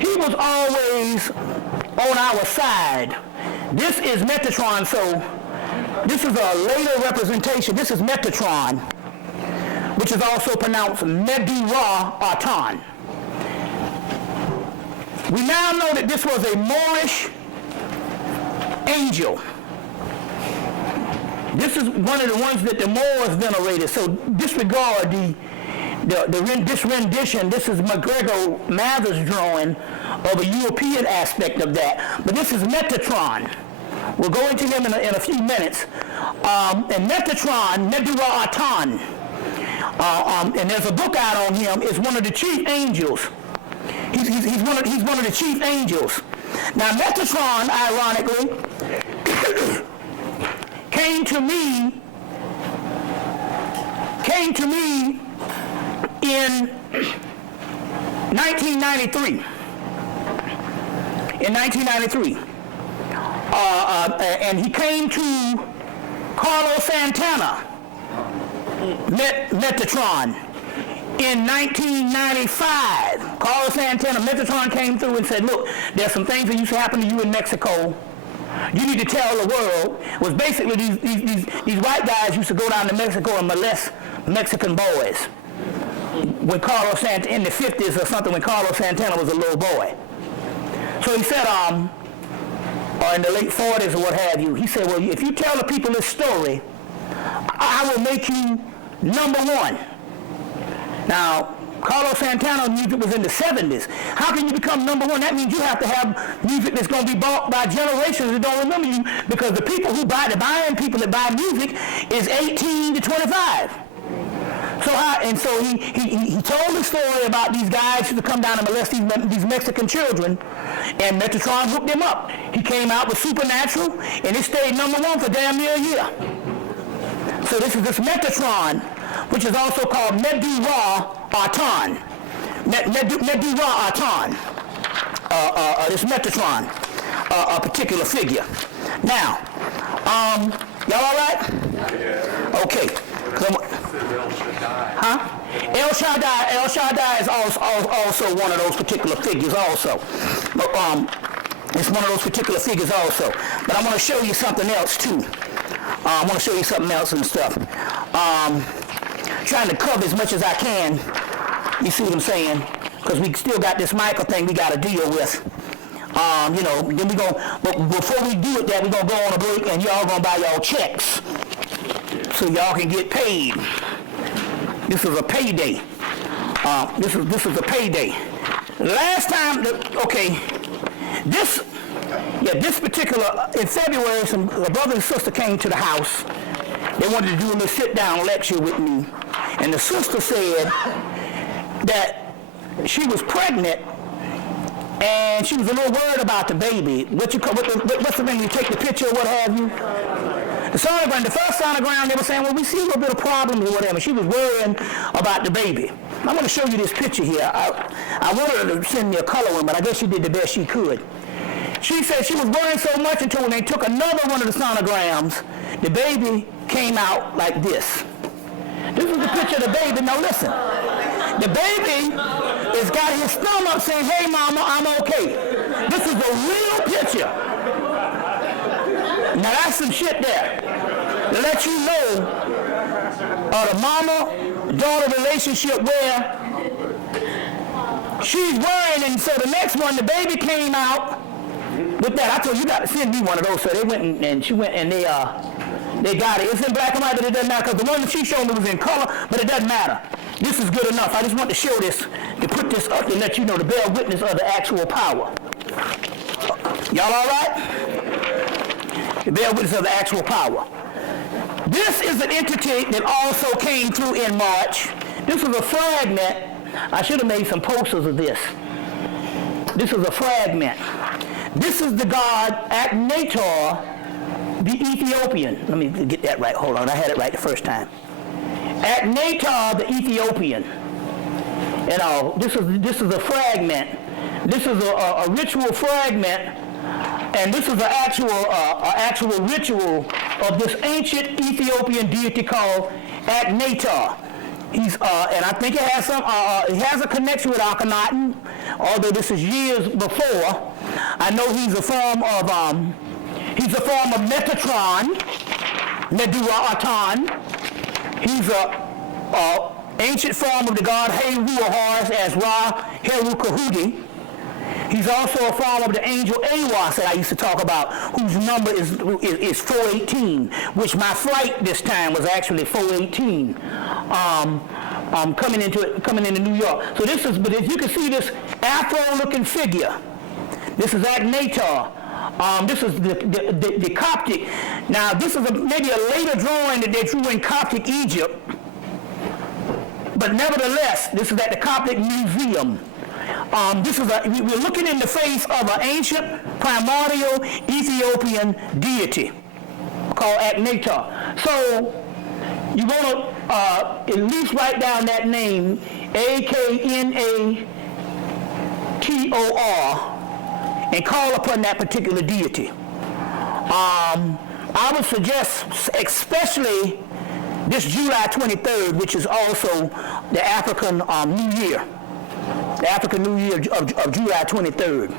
he was always on our side. This is Metatron, so this is a later representation. This is Metatron, which is also pronounced Medura-Atan. We now know that this was a Moorish angel. This is one of the ones that the Moors venerated, so disregard this rendition. This is McGregor Mather's drawing of a European aspect of that. But this is Metatron. We'll go into him in a few minutes. And Metatron, Medulla-Atan, and there's a book out on him, is one of the chief angels. He's one of the chief angels. Now Metatron, ironically, came to me in 1993. In 1993. And he came to Carlos Santana, Metatron, in 1995. Carlos Santana, Metatron came through and said, look, there's some things that used to happen to you in Mexico. You need to tell the world. It was basically these white guys used to go down to Mexico and molest Mexican boys. When Carlos Santana, in the 50s or something, when Carlos Santana was a little boy. So he said, or in the late 40s or what have you, he said, well, if you tell the people this story, I will make you number one. Now, Carlos Santana's music was in the 70s. How can you become number one? That means you have to have music that's going to be bought by generations that don't remember you, because the people who buy, the buying people that buy music is 18 to 25. So he told the story about these guys who come down and molest these Mexican children, and Metatron hooked him up. He came out with Supernatural, and it stayed number one for damn near a year. So this is this Metatron, which is also called Medulla-Atan. Medulla-Atan. This Metatron, a particular figure. Now, y'all all right? Yeah. Okay. Huh? El Shaddai is also one of those particular figures also. It's one of those particular figures also. But I want to show you something else too. I want to show you something else and stuff. Trying to cover as much as I can. You see what I'm saying? Because we still got this Michael thing we got to deal with. Then we go. But before we do it, we're gonna go on a break, and y'all gonna buy y'all checks, so y'all can get paid. This is a payday. This is a payday. Last time, this particular, in February, a brother and sister came to the house. They wanted to do a sit-down lecture with me. And the sister said that she was pregnant and she was a little worried about the baby. What's the thing, you take the picture or what have you? The first sonogram, they were saying, well, we see a little bit of problems or whatever. She was worrying about the baby. I'm going to show you this picture here. I wanted her to send me a color one, but I guess she did the best she could. She said she was worrying so much until when they took another one of the sonograms, the baby came out like this. This is the picture of the baby. Now listen. The baby has got his thumb up saying, hey, mama, I'm okay. This is a real picture. Now that's some shit there. To let you know the mama-daughter relationship where she's worrying, and so the next one, the baby came out with that. I told you, you got to send me one of those. So they went and she went and they got it. It's in black and white, but it doesn't matter, because the one that she showed me was in color, but it doesn't matter. This is good enough. I just want to show this, to put this up to let you know, to bear witness of the actual power. Y'all all right? To bear witness of the actual power. This is an entity that also came through in March. This was a fragment. I should have made some posters of this. This is a fragment. This is the god Akhenaten, the Ethiopian. Let me get that right. Hold on, I had it right the first time. Akhenaten, the Ethiopian. This is a fragment. This is a ritual fragment, and this is an actual ritual of this ancient Ethiopian deity called Akhenaten. He's and I think it has a connection with Akhenaten, although this is years before. I know he's a form of Metatron, Medulla-Atan. He's a ancient form of the god Heru Horus as Ra Heru Kahudi. He's also a form of the angel Awas that I used to talk about, whose number is 418, which my flight this time was actually 418, coming into New York. So this is, but as you can see, this Afro-looking figure. This is Akhenaten. This is the Coptic. Now, this is maybe a later drawing that they drew in Coptic Egypt. But nevertheless, this is at the Coptic Museum. We're looking in the face of an ancient primordial Ethiopian deity called Akhenaten. So you want to at least write down that name, Akhenator, and call upon that particular deity. I would suggest, especially this July 23rd, which is also the African New Year. The African New Year of July 23rd.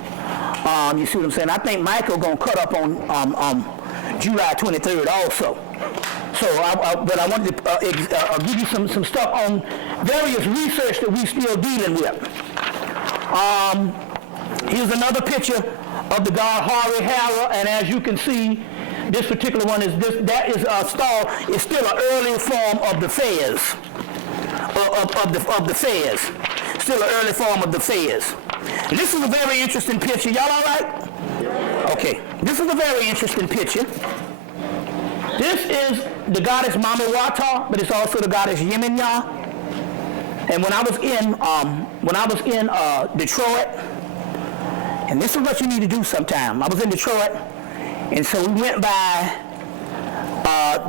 You see what I'm saying? I think Michael gonna cut up on July 23rd also. So, but I wanted to give you some stuff on various research that we're still dealing with. Here's another picture of the god Hari Hara, and as you can see, this particular one is still an early form of the Fez, of the Fez. Still an early form of the Fez. And this is a very interesting picture. Y'all all right? Okay. This is a very interesting picture. This is the goddess Mamiwata, but it's also the goddess Yeminya. And when I was in Detroit, and this is what you need to do sometime. I was in Detroit, and so we went by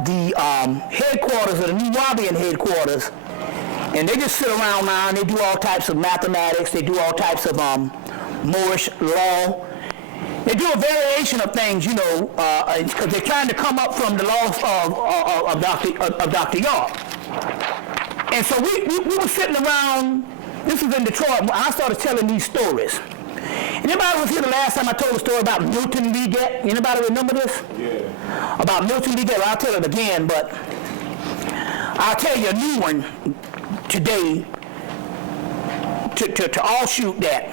the headquarters of the New Wabian headquarters. And they just sit around now and they do all types of mathematics. They do all types of Moorish law. They do a variation of things, because they're trying to come up from the laws of Dr. York. And so we were sitting around. This was in Detroit. I started telling these stories. Anybody was here the last time I told a story about Milton Leggett? Anybody remember this? Yeah. About Milton Leggett? I'll tell it again, but I'll tell you a new one today to offshoot that.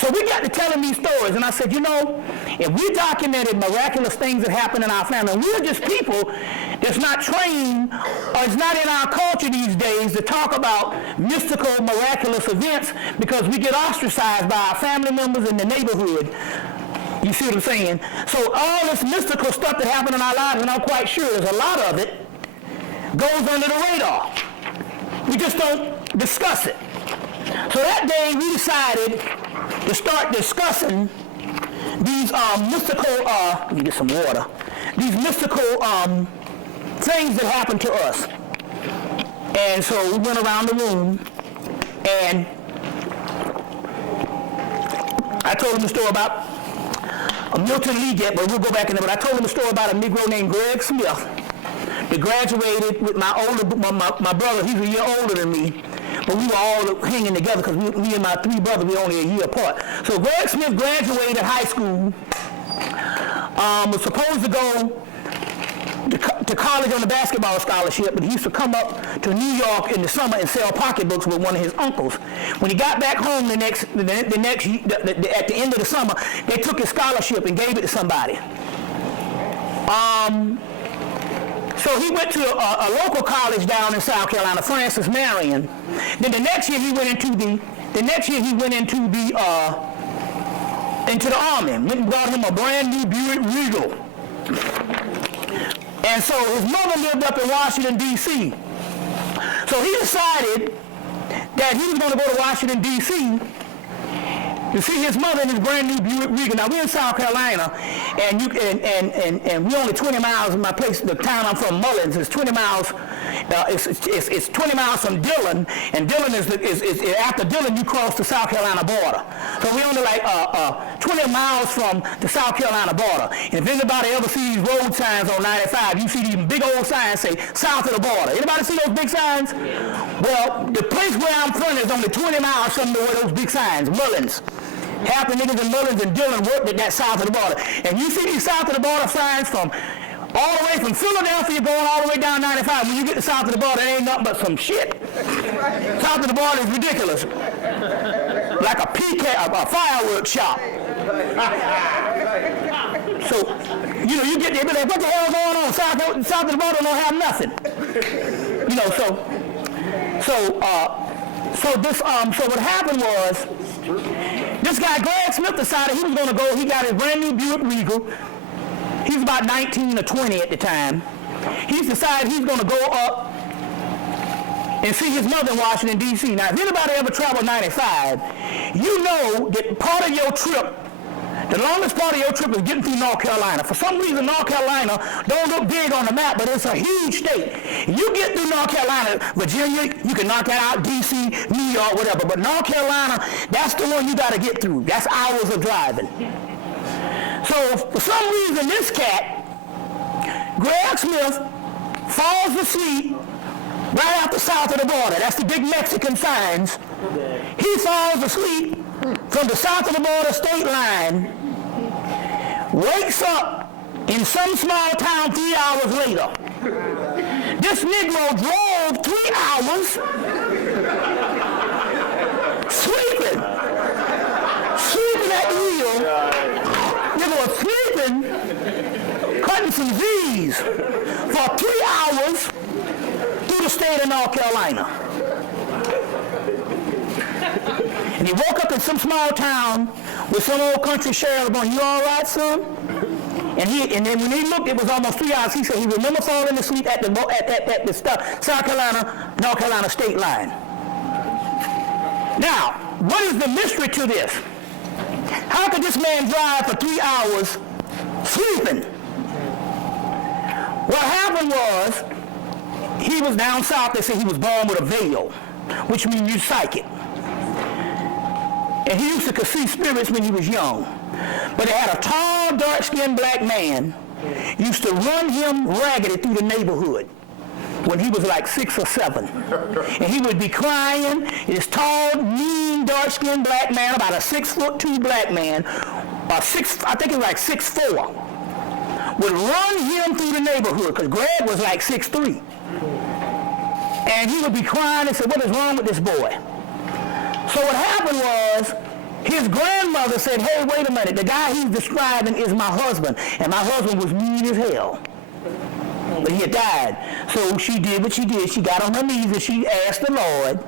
So we got to telling these stories, and I said, if we documented miraculous things that happen in our family, and we're just people that's not trained, or it's not in our culture these days to talk about mystical, miraculous events because we get ostracized by our family members in the neighborhood. You see what I'm saying? So all this mystical stuff that happened in our lives, and I'm quite sure there's a lot of it, goes under the radar. We just don't discuss it. So that day we decided to start discussing these mystical, let me get some water, these mystical things that happen to us. And so we went around the room, and I told him a story about Milton Leggett, but we'll go back in there. But I told him a story about a Negro named Greg Smith that graduated with my brother. He's a year older than me, but we were all hanging together because me and my three brothers, we were only a year apart. So Greg Smith graduated high school, was supposed to go to college on a basketball scholarship, but he used to come up to New York in the summer and sell pocketbooks with one of his uncles. When he got back home at the end of the summer, they took his scholarship and gave it to somebody. So he went to a local college down in South Carolina, Francis Marion. Then the next year he went into the Army. Went and brought him a brand new Buick Regal. And so his mother lived up in Washington, D.C. So he decided that he was going to go to Washington, D.C. to see his mother in his brand new Buick Regal. Now we're in South Carolina, and we're only 20 miles from my place. The town I'm from, Mullins, is 20 miles. It's 20 miles from Dillon, and Dillon is after Dillon you cross the South Carolina border. So we're only like 20 miles from the South Carolina border. And if anybody ever sees these road signs on 95, you see these big old signs say south of the border. Anybody see those big signs? Well, the place where I'm from is only 20 miles from where those big signs, Mullins. Half the niggas in Mullins and Dillon worked at that south of the border. And you see these south of the border signs from all the way from Philadelphia going all the way down 95. When you get to south of the border, it ain't nothing but some shit. South of the border is ridiculous. Like a fireworks shop. So, you get there, be like, what the hell is going on? South of the border don't have nothing. So what happened was, This guy, Greg Smith, decided he was going to go. He got his brand new Buick Regal. He was about 19 or 20 at the time. He's decided he's going to go up and see his mother in Washington, D.C. Now, if anybody ever traveled 95, you know that part of your trip, the longest part of your trip is getting through North Carolina. For some reason, North Carolina don't look big on the map, but it's a huge state. You get through North Carolina, Virginia, you can knock that out, D.C., New York, whatever. But North Carolina, that's the one you got to get through. That's hours of driving. So, for some reason, this cat, Greg Smith, falls asleep right out the south of the border. That's the big Mexican signs. He falls asleep from the south of the border state line, wakes up in some small town 3 hours later. This Negro drove 3 hours sleeping at the wheel. Nigga was sleeping, cutting some Z's for 3 hours through the state of North Carolina. And he woke up in some small town with some old country sheriff going, "You all right, son?" And then when he looked, it was almost 3 hours. He said he remembered falling asleep at the South Carolina, North Carolina state line. Now, what is the mystery to this? How could this man drive for 3 hours sleeping? What happened was, he was down south. They said he was born with a veil, which means you're psychic. And he used to see spirits when he was young. But he had a tall, dark-skinned black man used to run him raggedy through the neighborhood when he was like 6 or 7. And he would be crying. This tall, mean, dark-skinned black man, about a 6'2" black man, I think he was like 6'4", would run him through the neighborhood because Greg was like 6'3". And he would be crying and say, "What is wrong with this boy?" So what happened was, his grandmother said, "Hey, wait a minute, the guy he's describing is my husband, and my husband was mean as hell. But he had died." So she did what she did. She got on her knees and she asked the Lord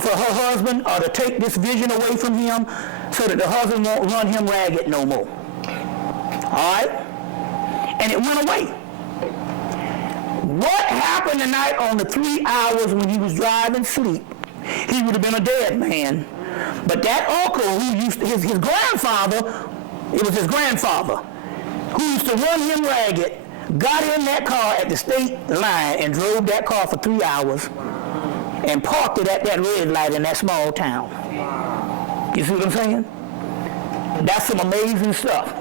for her husband, or to take this vision away from him so that the husband won't run him ragged no more. All right? And it went away. What happened tonight on the 3 hours when he was driving sleep? He would have been a dead man. But that uncle who used to, his grandfather, it was his grandfather, who used to run him ragged, got in that car at the state line and drove that car for 3 hours and parked it at that red light in that small town. You see what I'm saying? That's some amazing stuff.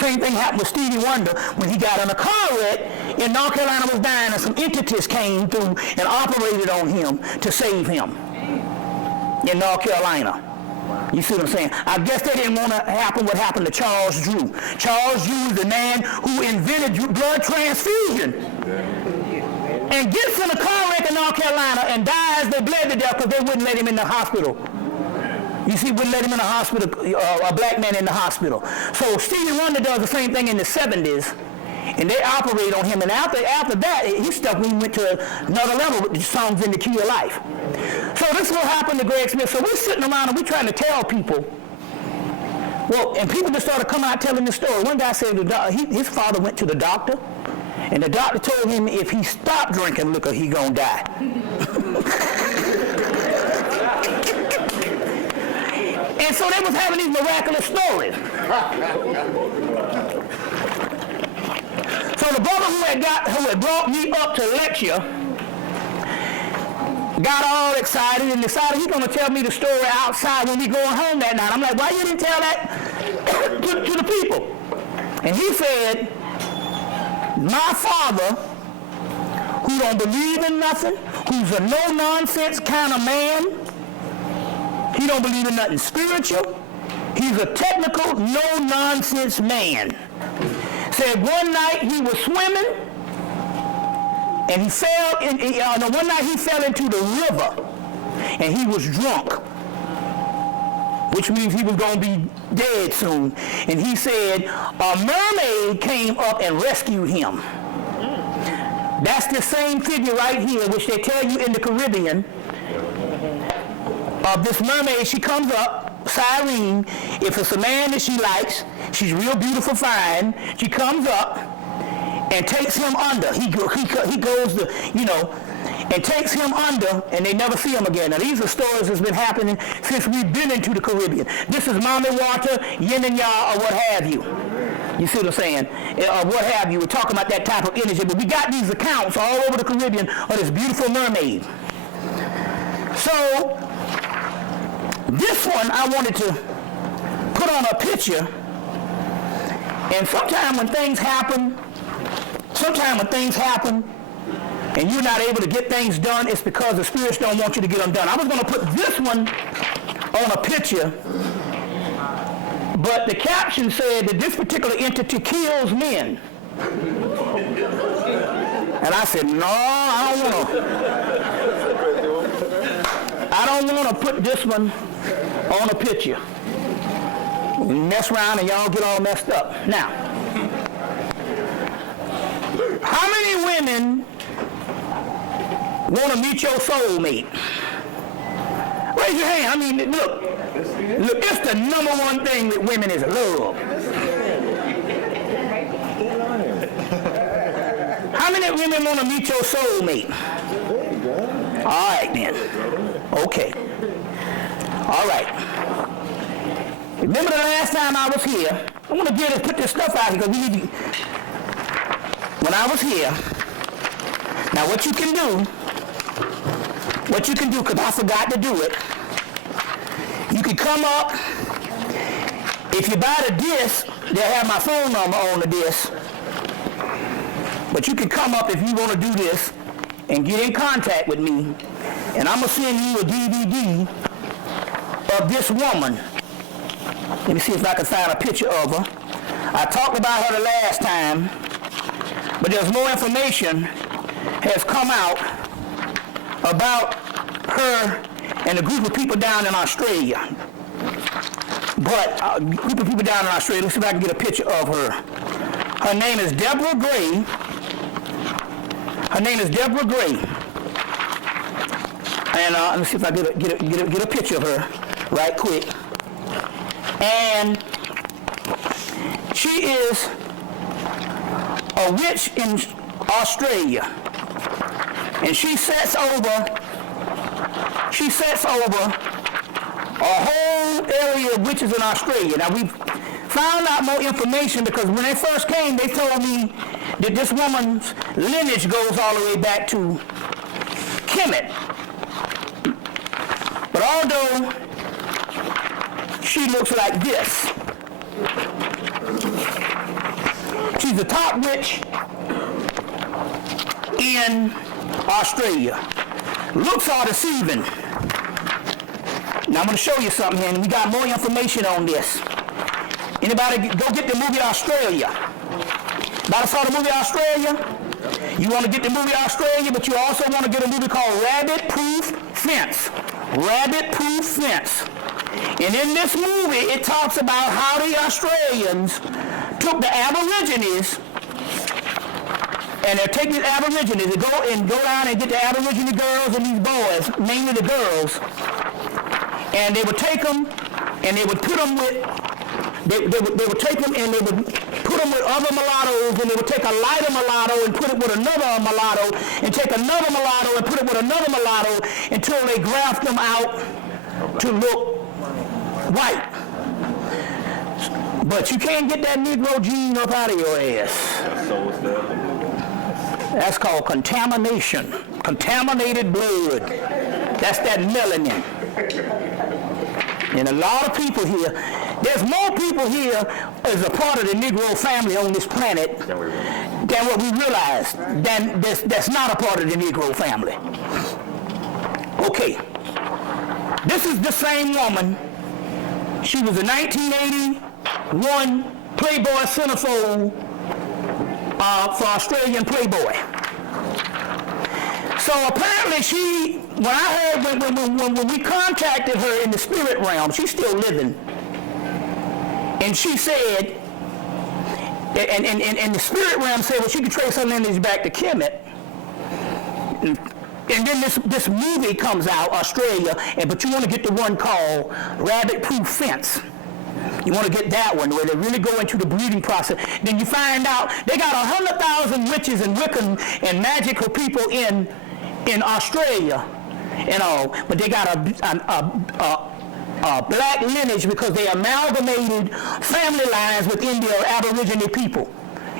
Same thing happened with Stevie Wonder when he got in a car wreck and North Carolina was dying and some entities came through and operated on him to save him in North Carolina. You see what I'm saying? I guess they didn't want to happen what happened to Charles Drew. Charles Drew is the man who invented blood transfusion. And gets in a car wreck in North Carolina and dies. They bled to death because they wouldn't let him in the hospital. You see, wouldn't let him in the hospital, a black man in the hospital. So Stevie Wonder does the same thing in the 70s, and they operate on him. And after that, his stuff went to another level with the songs In the Key of Life. So this is what happened to Greg Smith. So we're sitting around and we're trying to tell people. Well, and people just started coming out telling the story. One guy said his father went to the doctor, and the doctor told him if he stopped drinking liquor, he gonna die. And so they was having these miraculous stories. So the brother who had brought me up to lecture got all excited and decided he's going to tell me the story outside when we going home that night. I'm like, "Why you didn't tell that to the people?" And he said, "My father, who don't believe in nothing, who's a no-nonsense kind of man, he don't believe in nothing spiritual. He's a technical, no-nonsense man. Said one night he was swimming, and he fell one night he fell into the river, and he was drunk, which means he was going to be dead soon. And he said a mermaid came up and rescued him. That's the same figure right here, which they tell you in the Caribbean of this mermaid. She comes up, Cyrene. If it's a man that she likes, she's real beautiful, fine. She comes up and takes him under. He goes to, and takes him under, and they never see him again. Now, these are stories that's been happening since we've been into the Caribbean. This is Mami Water, Yin and Ya, or what have you. You see what I'm saying? Or what have you. We're talking about that type of energy, but we got these accounts all over the Caribbean of this beautiful mermaid. So, this one I wanted to put on a picture, and sometimes when things happen, and you're not able to get things done, it's because the spirits don't want you to get them done. I was going to put this one on a picture, but the caption said that this particular entity kills men. And I said, no, I don't want to put this one on a picture. We mess around and y'all get all messed up. Now, how many women want to meet your soulmate? Raise your hand. I mean, look, it's the number one thing with women is love. How many women want to meet your soulmate? All right, then. Okay. All right. Remember the last time I was here? I want to put this stuff out here because we need to. When I was here, now what you can do, because I forgot to do it, you can come up, if you buy the disc, they'll have my phone number on the disc, but you can come up if you want to do this and get in contact with me, and I'm going to send you a DVD of this woman. Let me see if I can find a picture of her. I talked about her the last time, but there's more information has come out about her and a group of people down in Australia. But a group of people down in Australia, let's see if I can get a picture of her. Her name is Deborah Gray. And let's see if I get a picture of her right quick. And she is a witch in Australia, and she sets over a whole area of witches in Australia. Now, we found out more information because when they first came, they told me that this woman's lineage goes all the way back to Kemet. But although she looks like this, she's the top witch in Australia. Looks are deceiving. Now I'm going to show you something here, and we got more information on this. Anybody go get the movie Australia? Anybody saw the movie Australia? You want to get the movie Australia, but you also want to get a movie called Rabbit Proof Fence. Rabbit Proof Fence. And in this movie, it talks about how the Australians took the Aborigines, and they'll take these Aborigines and go down and get the Aborigine girls and these boys, mainly the girls, and they would take them and they would put them with, they would take them and they would put them with other mulattoes, and they would take a lighter mulatto and put it with another mulatto, and take another mulatto and put it with another mulatto until they graft them out to look white. But you can't get that Negro gene up out of your ass. That's called contamination. Contaminated blood. That's that melanin. And a lot of people here, there's more people here as a part of the Negro family on this planet than what we realize, that's not a part of the Negro family. Okay. This is the same woman. She was a 1981 Playboy centerfold for Australian Playboy. So apparently when I heard, when we contacted her in the spirit realm, she's still living. And she said, and the spirit realm said, well, she could trace her lineage back to Kemet. And then this movie comes out, Australia, but you want to get the one called Rabbit-Proof Fence. You want to get that one where they really go into the breeding process. Then you find out they got 100,000 witches and Wiccan and magical people in Australia and all, but they got a black lineage because they amalgamated family lines within the Aborigine people.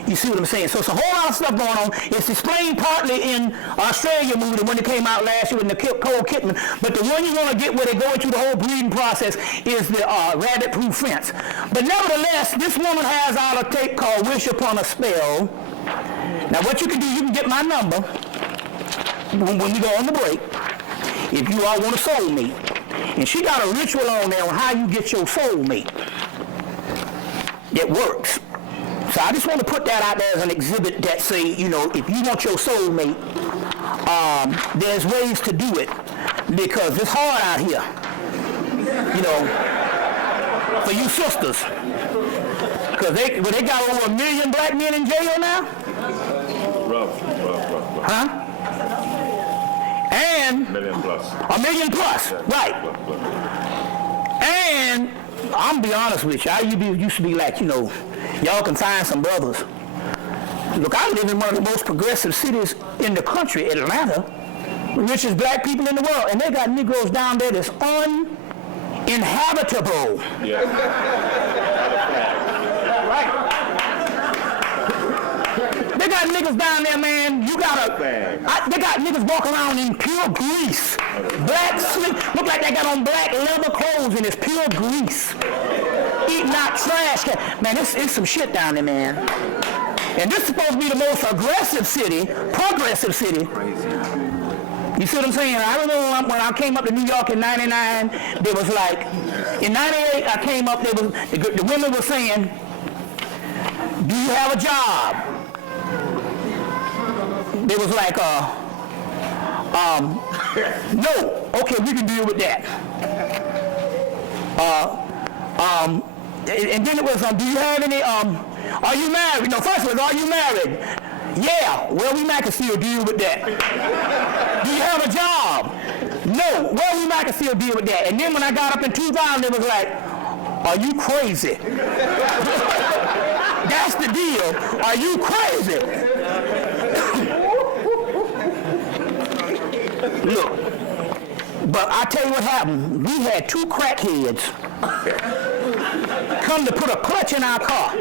You see what I'm saying? So it's a whole lot of stuff going on. It's explained partly in Australia movie, the one that came out last year with Nicole Kidman. But the one you want to get where they go into the whole breeding process is the Rabbit-Proof Fence. But nevertheless, this woman has out a tape called Wish Upon a Spell. Now what you can do, you can get my number when we go on the break if you all want a soulmate. And she got a ritual on there on how you get your soulmate. It works. So I just want to put that out there as an exhibit that say, if you want your soulmate, there's ways to do it because it's hard out here, for you sisters. Because they got over 1 million black men in jail now. Rough. Huh? And 1 million plus. 1 million plus, right. And I'm be honest with you, I used to be like, y'all can find some brothers. Look, I live in one of the most progressive cities in the country, Atlanta, the richest black people in the world, and they got Negroes down there that's uninhabitable. Yeah. Right. They got niggas down there, man. They got niggas walking around in pure grease. Black sleep, look like they got on black leather clothes and it's pure grease. Eating out trash. Man, it's some shit down there, man. And this is supposed to be the most progressive city. You see what I'm saying? I remember when I came up to New York in 99, there was like, in 98 I came up, the women were saying, do you have a job? There was like, no. Okay, we can deal with that. And then it was, do you have any, are you married? No, first it was, are you married? Yeah, well, we might can still deal with that. Do you have a job? No, well, we might can still deal with that. And then when I got up in 2000, it was like, are you crazy? That's the deal. Are you crazy? Look, but I tell you what happened. We had 2 crackheads come to put a clutch in our car.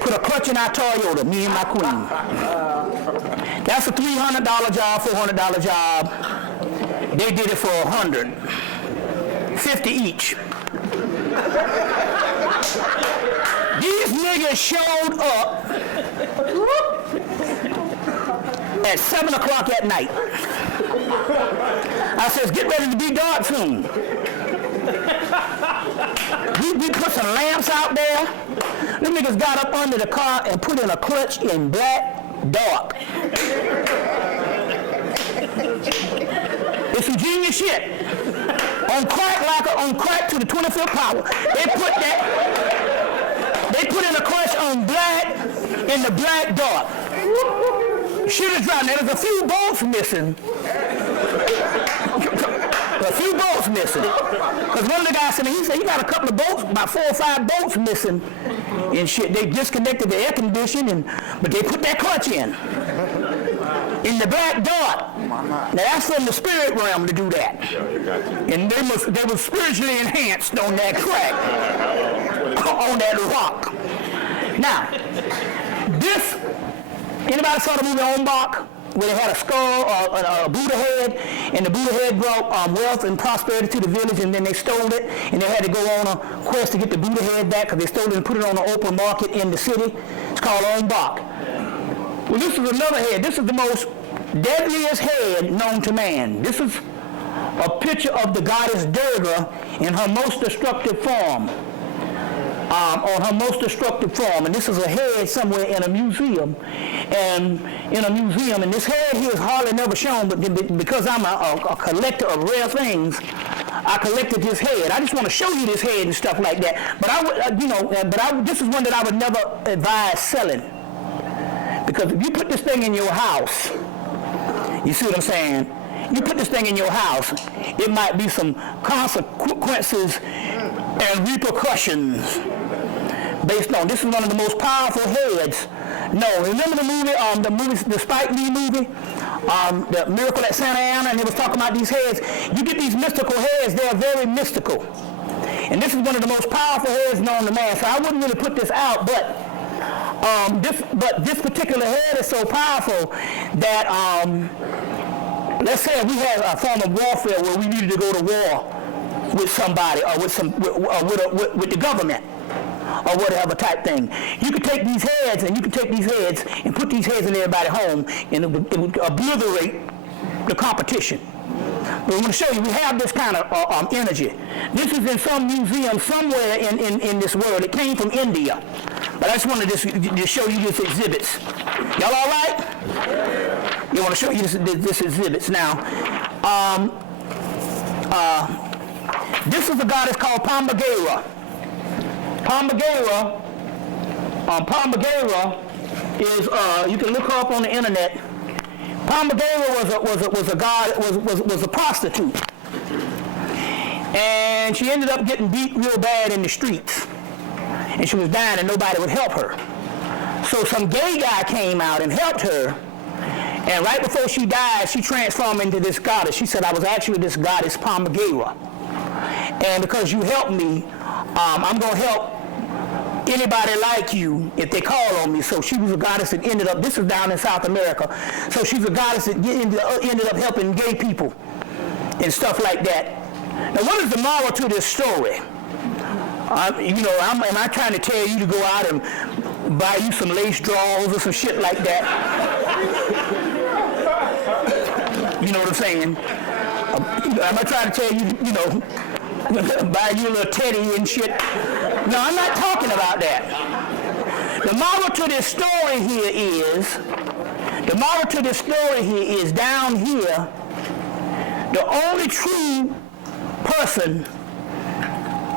Put a clutch in our Toyota, me and my queen. That's a $300 job, $400 job. They did it for $150 each. These niggas showed up at 7 o'clock at night. I says, get ready to be dark soon. We put some lamps out there. Them niggas got up under the car and put in a clutch in black dark. It's some genius shit. On crack to the 25th power. They put in a clutch on black in the black dark. Shit is driving. There's a few bolts missing. Because one of the guys said, he said, you got a couple of bolts, about 4 or 5 bolts missing and shit. They disconnected the air conditioning, but they put that clutch in the black dot. Now that's from the spirit realm to do that. And they were spiritually enhanced on that crack, on that rock. Now, anybody saw the movie Ombak? Where they had a skull or a Buddha head, and the Buddha head brought wealth and prosperity to the village, and then they stole it, and they had to go on a quest to get the Buddha head back because they stole it and put it on the open market in the city. It's called Ombak. Well, this is another head. This is the most deadliest head known to man. This is a picture of the goddess Durga in her most destructive form. And this is a head somewhere in a museum, and this head here is hardly never shown, but because I'm a collector of rare things, I collected this head. I just want to show you this head and stuff like that. But this is one that I would never advise selling, because if you put this thing in your house, You see what I'm saying? You put this thing in your house, it might be some consequences and repercussions based on. This is one of the most powerful heads. No, remember the Spike Lee movie, The Miracle at Santa Ana, and they was talking about these heads. You get these mystical heads, they're very mystical. And this is one of the most powerful heads known to man. So I wouldn't really put this out, but this particular head is so powerful that let's say we had a form of warfare where we needed to go to war with somebody or with the government or whatever type thing. You could take these heads and put these heads in everybody's home, and it would obliterate the competition. But I'm going to show you, we have this kind of energy. This is in some museum somewhere in this world. It came from India. But I just wanted to show you these exhibits. Y'all all right? You want to show you this exhibits. Now, this is a goddess called Pomegara. Pomegara is, you can look her up on the internet. Pomegara was a prostitute, and she ended up getting beat real bad in the streets, and she was dying, and nobody would help her. So some gay guy came out and helped her, and right before she died, she transformed into this goddess. She said, "I was actually this goddess Pomegara, and because you helped me, I'm going to help anybody like you if they call on me." So she was a goddess that ended up, this is down in South America, so she's a goddess that ended up helping gay people and stuff like that. Now, what is the moral to this story? Am I trying to tell you to go out and buy you some lace drawers or some shit like that? You know what I'm saying? Am I trying to tell you, buy you a little teddy and shit? No, I'm not talking about that. The moral to this story here is down here, the only true person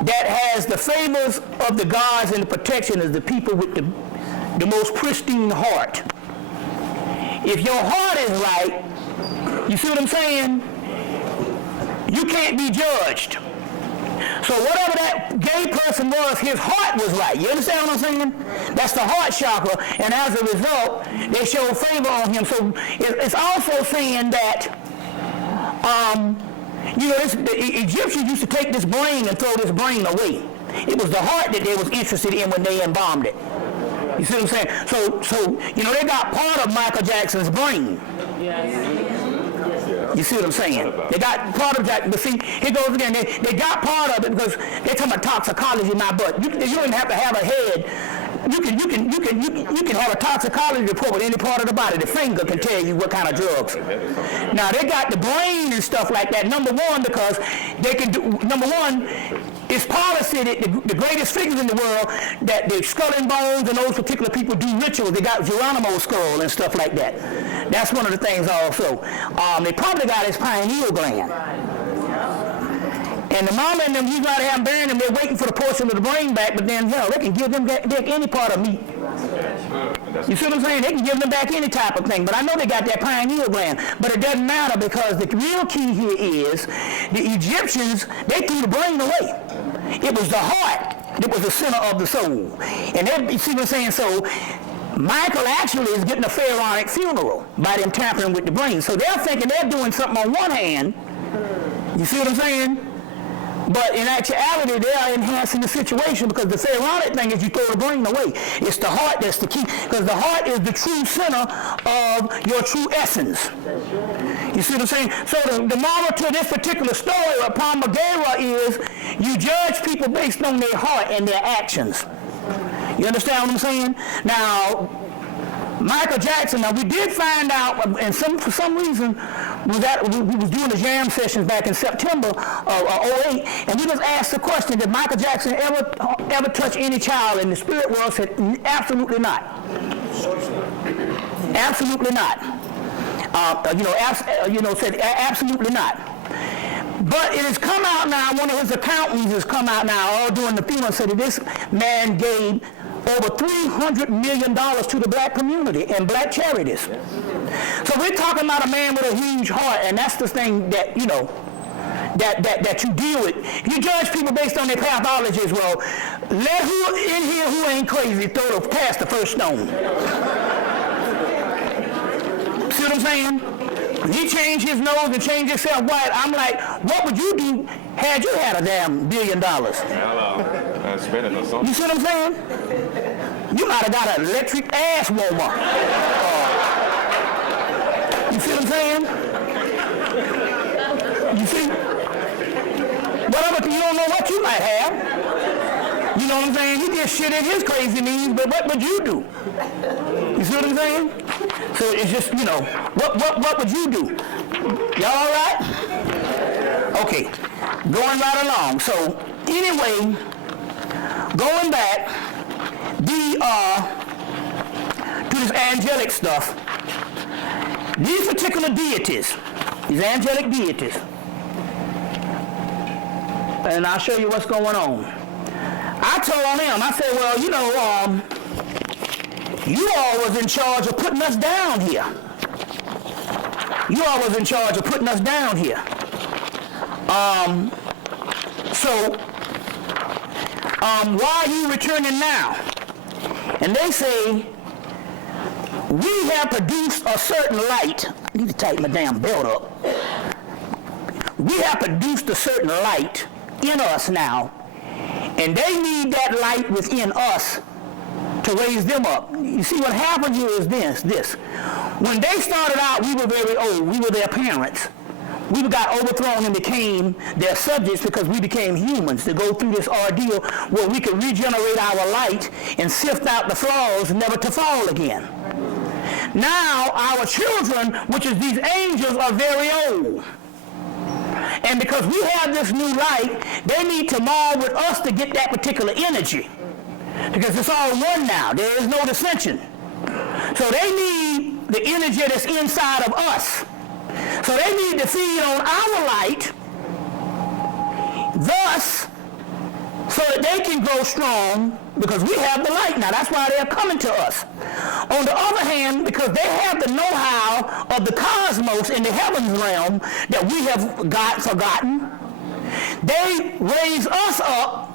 that has the favors of the gods and the protection is the people with the most pristine heart. If your heart is right, you see what I'm saying? You can't be judged. So whatever that gay person was, his heart was right. You understand what I'm saying? That's the heart chakra, and as a result, they show favor on him. So it's also saying that, the Egyptians used to take this brain and throw this brain away. It was the heart that they was interested in when they embalmed it. You see what I'm saying? So they got part of Michael Jackson's brain. Yes. You see what I'm saying? They got part of that, but see, here goes again. They got part of it because they're talking about toxicology in my butt. You don't even have to have a head. You can have a toxicology report with any part of the body. The finger can tell you what kind of drugs. Now they got the brain and stuff like that. Number one, because they can do. Number one, it's policy that the greatest figures in the world, that the skull and bones and those particular people do rituals. They got Geronimo's skull and stuff like that. That's one of the things also. They probably got his pineal gland. And the mama and them, you gotta have them burying them, they're waiting for the portion of the brain back, but then, hell, they can give them back any part of meat. You see what I'm saying? They can give them back any type of thing, but I know they got that pineal gland. But it doesn't matter, because the real key here is the Egyptians, they threw the brain away. It was the heart that was the center of the soul. And you see what I'm saying? So Michael actually is getting a pharaonic funeral by them tampering with the brain. So they're thinking they're doing something on one hand. You see what I'm saying? But in actuality, they are enhancing the situation, because the pharaonic thing is you throw the brain away. It's the heart that's the key, because the heart is the true center of your true essence. You see what I'm saying? So the moral to this particular story of Pomegara is you judge people based on their heart and their actions. You understand what I'm saying? Now, Michael Jackson, now we did find out, and for some reason, we was doing the jam sessions back in September of 08, and we just asked the question, did Michael Jackson ever touch any child? And the spirit world said, absolutely not. Absolutely not. Said absolutely not. But it has come out now, one of his accountants has come out now, all during the funeral, said that this man gave over $300 million to the black community and black charities. So we're talking about a man with a huge heart, and that's the thing that, you know, that you deal with. You judge people based on their pathologies. Well, let who in here who ain't crazy cast the first stone. See what I'm saying? When he changed his nose and changed himself white, I'm like, what would you do had you had a damn $1 billion? Hello. Spend it or something. You see what I'm saying? You might have got an electric ass warmer. You see what I'm saying? You see? Whatever, you don't know what you might have. You know what I'm saying? He just shit in his crazy means, but what would you do? You see what I'm saying? So it's just, you know, what would you do? Y'all all right? Okay, going right along. So anyway, going back, to this angelic stuff, these particular deities, these angelic deities, and I'll show you what's going on. I told them, I said, well, you know, you all was in charge of putting us down here. You all was in charge of putting us down here. So why are you returning now? And they say, we have produced a certain light. I need to tighten my damn belt up. We have produced a certain light in us now, and they need that light within us to raise them up. You see, what happened here is this. When they started out, we were very old. We were their parents. We got overthrown and became their subjects because we became humans to go through this ordeal where we could regenerate our light and sift out the flaws, never to fall again. Now, our children, which is these angels, are very old. And because we have this new light, they need to mold with us to get that particular energy. Because it's all one now. There is no dissension. So they need the energy that's inside of us. So they need to feed on our light, thus, so that they can grow strong, because we have the light now. That's why they're coming to us. On the other hand, because they have the know-how of the cosmos in the heavens realm that we have forgotten, they raise us up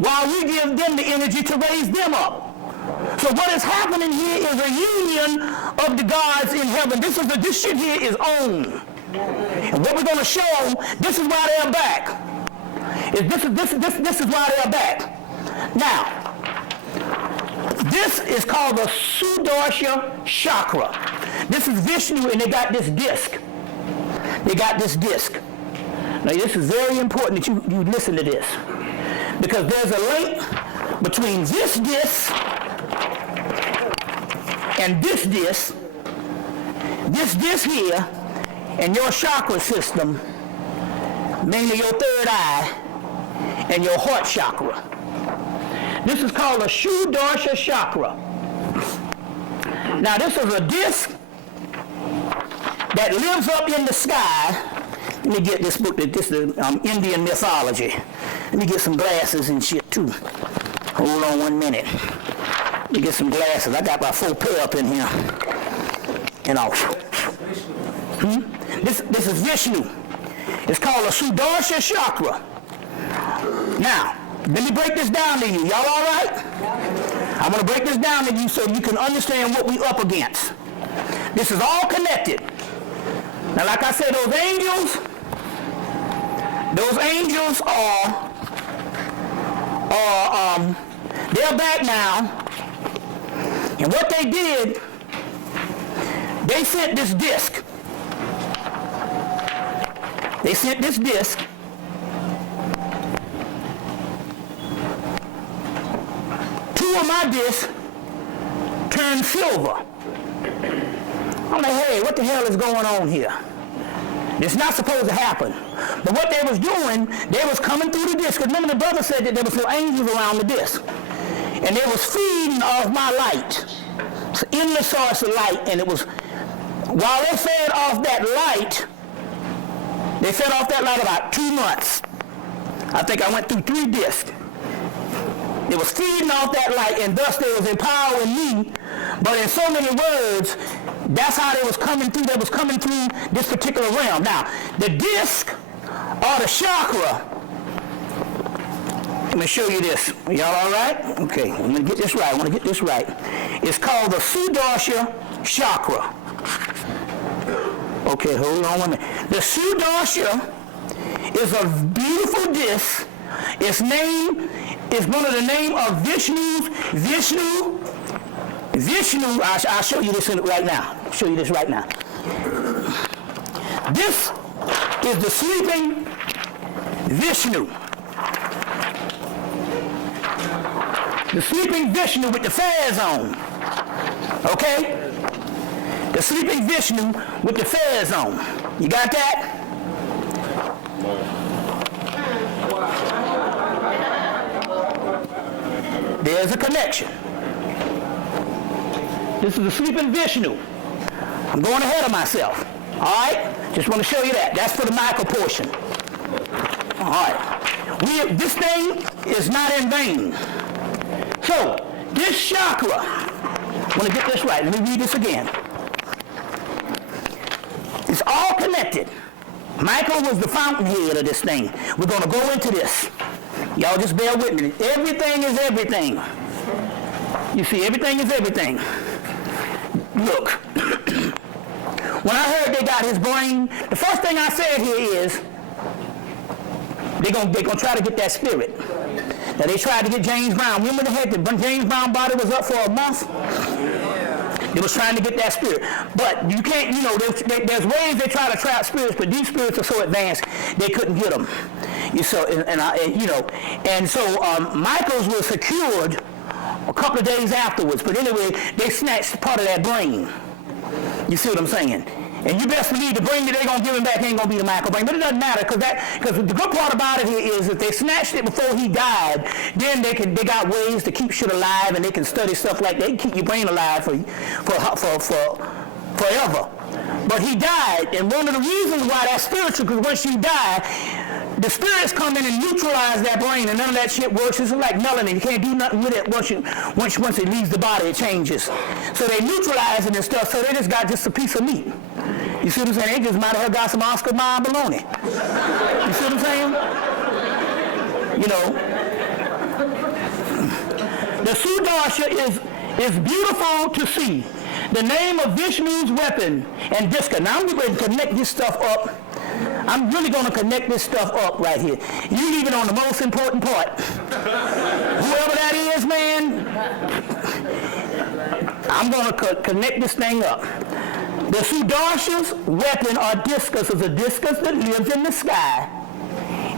while we give them the energy to raise them up. So what is happening here is a union of the gods in heaven. This shit here is on. And what we're going to show, this is why they're back. This is why they're back. Now, this is called the Sudarsha chakra. This is Vishnu, and they got this disc. Now, this is very important that you listen to this, because there's a link between this disc and this disc here, and your chakra system, mainly your third eye and your heart chakra. This is called a Sudarsha chakra. Now, this is a disc that lives up in the sky. Let me get this book, this is Indian mythology. Let me get some glasses and shit too. Hold on 1 minute. Let me get some glasses. I got about 4 pair up in here. And all. This is Vishnu. It's called a Sudarsha chakra. Now, let me break this down to you. Y'all all right? I'm going to break this down to you so you can understand what we up against. This is all connected. Now, like I said, those angels are they're back now. And what they did, they sent this disc. They sent this disc. Two of my discs turned silver. I'm like, hey, what the hell is going on here? It's not supposed to happen. But what they was doing, they was coming through the disc. Remember, the brother said that there was some angels around the disc. And they was feeding off my light. It's an endless source of light. And it was, while they fed off that light, they fed off that light about 2 months. I think I went through 3 discs. They was feeding off that light, and thus they was empowering me. But in so many words, that's how they was coming through. They was coming through this particular realm. Now, the disc or the chakra. Let me show you this. Y'all all right? Okay, I'm gonna get this right. I want to get this right. It's called the Sudarsha chakra. Okay, hold on 1 minute. The Sudarsha is a beautiful disc. Its name is one of the name of Vishnu. I'll show you this right now. Show you this right now. This is the sleeping Vishnu. The sleeping Vishnu with the fez on. Okay? The sleeping Vishnu with the fez on. You got that? There's a connection. This is the sleeping Vishnu. I'm going ahead of myself. All right? Just want to show you that. That's for the micro portion. All right. This thing is not in vain. So, this chakra, I want to get this right. Let me read this again. It's all connected. Michael was the fountainhead of this thing. We're going to go into this. Y'all just bear with me. Everything is everything. You see, everything is everything. Look, when I heard they got his brain, the first thing I said here is, they're gonna try to get that spirit. Now, they tried to get James Brown. Remember they had the James Brown body was up for a month? They was trying to get that spirit. But you can't, there's ways they try to trap spirits, but these spirits are so advanced, they couldn't get them. So Michael's was secured a couple of days afterwards. But anyway, they snatched part of that brain. You see what I'm saying? And you best believe the brain that they're going to give him back ain't going to be the Michael brain. But it doesn't matter, because the good part about it here is if they snatched it before he died, then they got ways to keep shit alive, and they can study stuff like they can keep your brain alive for forever. But he died, and one of the reasons why that's spiritual, because once you die, the spirits come in and neutralize that brain, and none of that shit works. It's like melanin. You can't do nothing with it once it leaves the body. It changes. So they neutralize it and stuff. So they just got just a piece of meat. You see what I'm saying? They just might have got some Oscar Mayer bologna. You see what I'm saying? The Sudarsha is beautiful to see. The name of Vishnu's weapon and Diska. Now I'm going to connect this stuff up. I'm really going to connect this stuff up right here. You leave it on the most important part. Whoever that is, man, I'm going to connect this thing up. The Sudarsha's weapon or discus is a discus that lives in the sky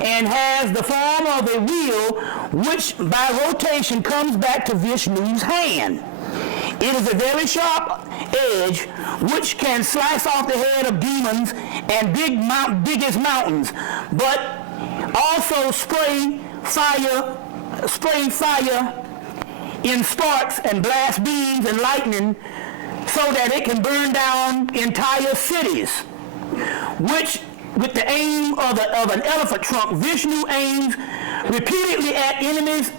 and has the form of a wheel which by rotation comes back to Vishnu's hand. It is a very sharp edge which can slice off the head of demons and biggest mountains, but also spray fire in sparks and blast beams and lightning so that it can burn down entire cities, which with the aim of an elephant trunk, Vishnu aims repeatedly at enemies'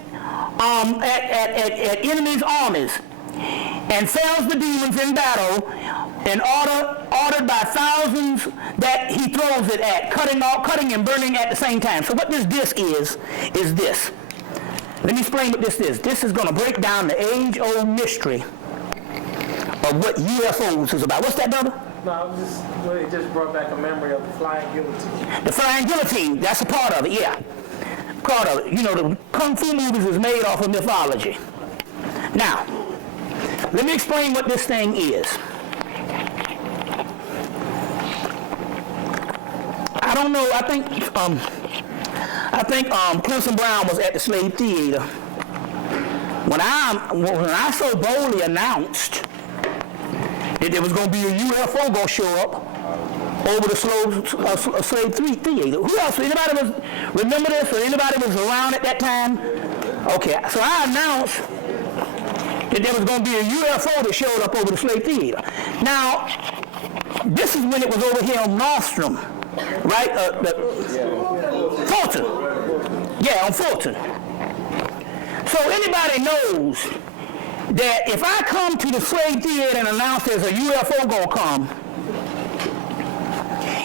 armies and fells the demons in battle and ordered by thousands that he throws it at, cutting and burning at the same time. So what this disc is this. Let me explain what this is. This is going to break down the age-old mystery of what UFOs is about. What's that, brother? No, it just brought back a memory of the flying guillotine. The flying guillotine, that's a part of it, yeah. Part of it. The Kung Fu movies is made off of mythology. Now, let me explain what this thing is. I don't know, I think Clemson Brown was at the Slave Theater when I so boldly announced that there was going to be a UFO going to show up over the Slave Theater. Who else? Anybody remember this, or anybody was around at that time? Okay, so I announced that there was going to be a UFO that showed up over the Slave Theater. Now, this is when it was over here on Nostrum, right? Fulton. Yeah, on Fulton. So anybody knows that if I come to the slave theater and announce there's a UFO gonna come,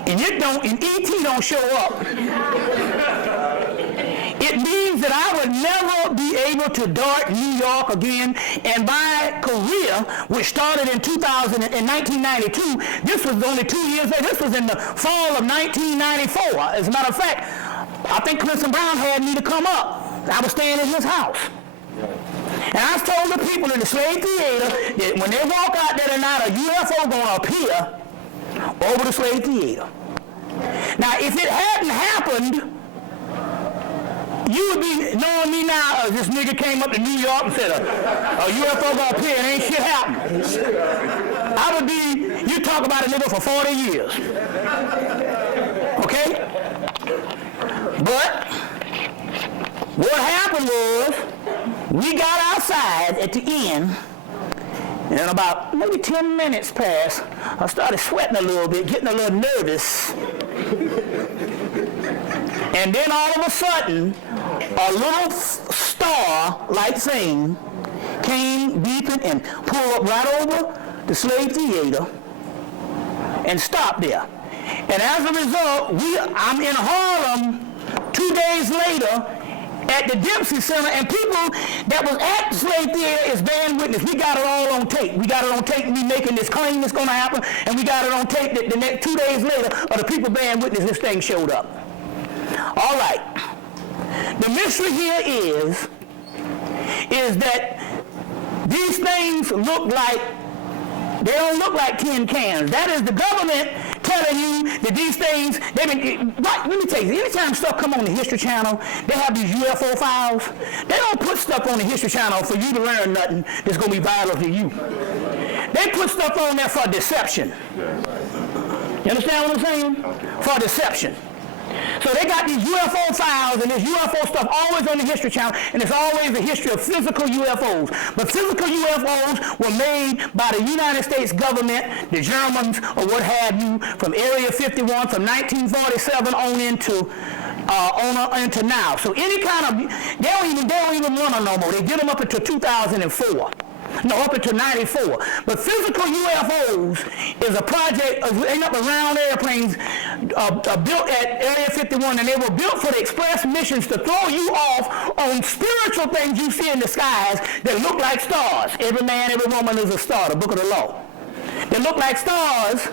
and ET don't show up, it means that I would never be able to dart New York again, and my career, which started in 1992, this was only 2 years later. This was in the fall of 1994. As a matter of fact, I think Clemson Brown had me to come up. I was staying in his house. And I told the people in the slave theater that when they walk out there tonight, a UFO going to appear over the slave theater. Now, if it hadn't happened, you would be knowing me now, this nigga came up to New York and said, a UFO going to appear and ain't shit happened. I would be, you talk about a nigga for 40 years. Okay? But what happened was, we got outside at the end, and about maybe 10 minutes passed, I started sweating a little bit, getting a little nervous. And then all of a sudden, a little star-like thing came beeping and pulled up right over the slave theater and stopped there. And as a result, I'm in Harlem 2 days later at the Dempsey Center, and people that was at the slave theater is bearing witness. We got it all on tape. We got it on tape, me making this claim that's going to happen, and we got it on tape that the next 2 days later, the people bearing witness, this thing showed up. All right. The mystery here is that these things look like, they don't look like tin cans. That is the government telling you that these things, let me tell you, anytime stuff come on the History Channel, they have these UFO files. They don't put stuff on the History Channel for you to learn nothing that's going to be vital to you. They put stuff on there for deception. You understand what I'm saying? For deception. So they got these UFO files and this UFO stuff always on the History Channel, and it's always a history of physical UFOs. But physical UFOs were made by the United States government, the Germans, or what have you, from Area 51, from 1947 on into now. So any kind of, they don't even run them no more. They get them up until 2004. No, up until 94. But physical UFOs is a project, end up around airplanes built at Area 51, and they were built for the express missions to throw you off on spiritual things you see in the skies that look like stars. Every man, every woman is a star, the book of the law. They look like stars,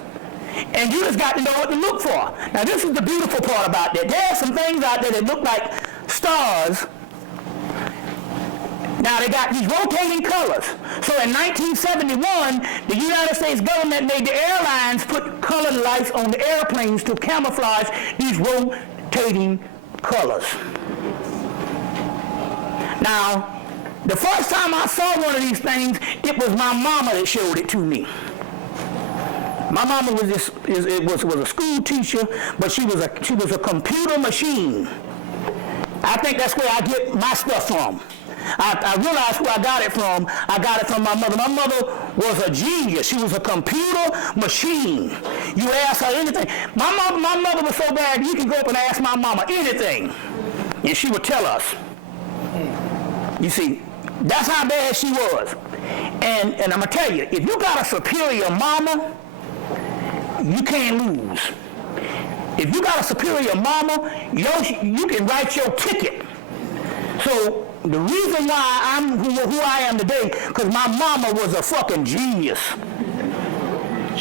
and you just got to know what to look for. Now, this is the beautiful part about that. There are some things out there that look like stars. Now, they got these rotating colors. So in 1971, the United States government made the airlines put colored lights on the airplanes to camouflage these rotating colors. Now, the first time I saw one of these things, it was my mama that showed it to me. My mama was a school teacher, but she was a computer machine. I think that's where I get my stuff from. I realized who I got it from. I got it from my mother. My mother was a genius. She was a computer machine. You ask her anything. My mother was so bad, you can go up and ask my mama anything, and she would tell us. You see, that's how bad she was. And I'm going to tell you, if you got a superior mama, you can't lose. If you got a superior mama, you can write your ticket. So the reason why I'm who I am today, because my mama was a fucking genius.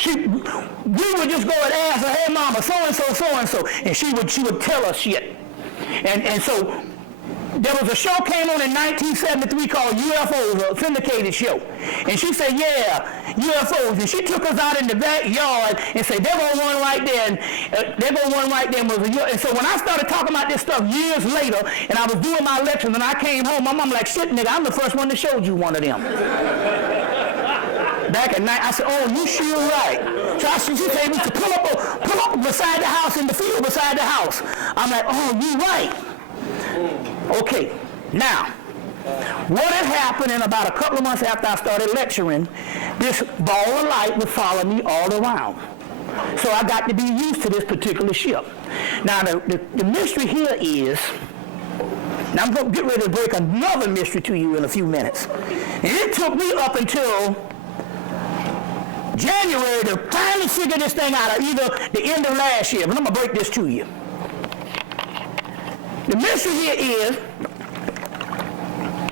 We would just go and ask her, hey mama, so-and-so, and she would tell us shit. And so there was a show came on in 1973 called UFOs, a syndicated show. And she said, yeah, UFOs. And she took us out in the backyard and said, there go one right there. And and so when I started talking about this stuff years later, and I was doing my lectures, and I came home, my mom like, shit, nigga, I'm the first one that showed you one of them. Back at night, I said, oh, you sure right. So she said, we could pull up beside the house, in the field beside the house. I'm like, oh, you right. Okay, now, what had happened in about a couple of months after I started lecturing, this ball of light would follow me all around. So I got to be used to this particular ship. Now, the mystery here is Now I'm going to get ready to break another mystery to you in a few minutes. And it took me up until January to finally figure this thing out, or either the end of last year. But I'm going to break this to you. The mystery here is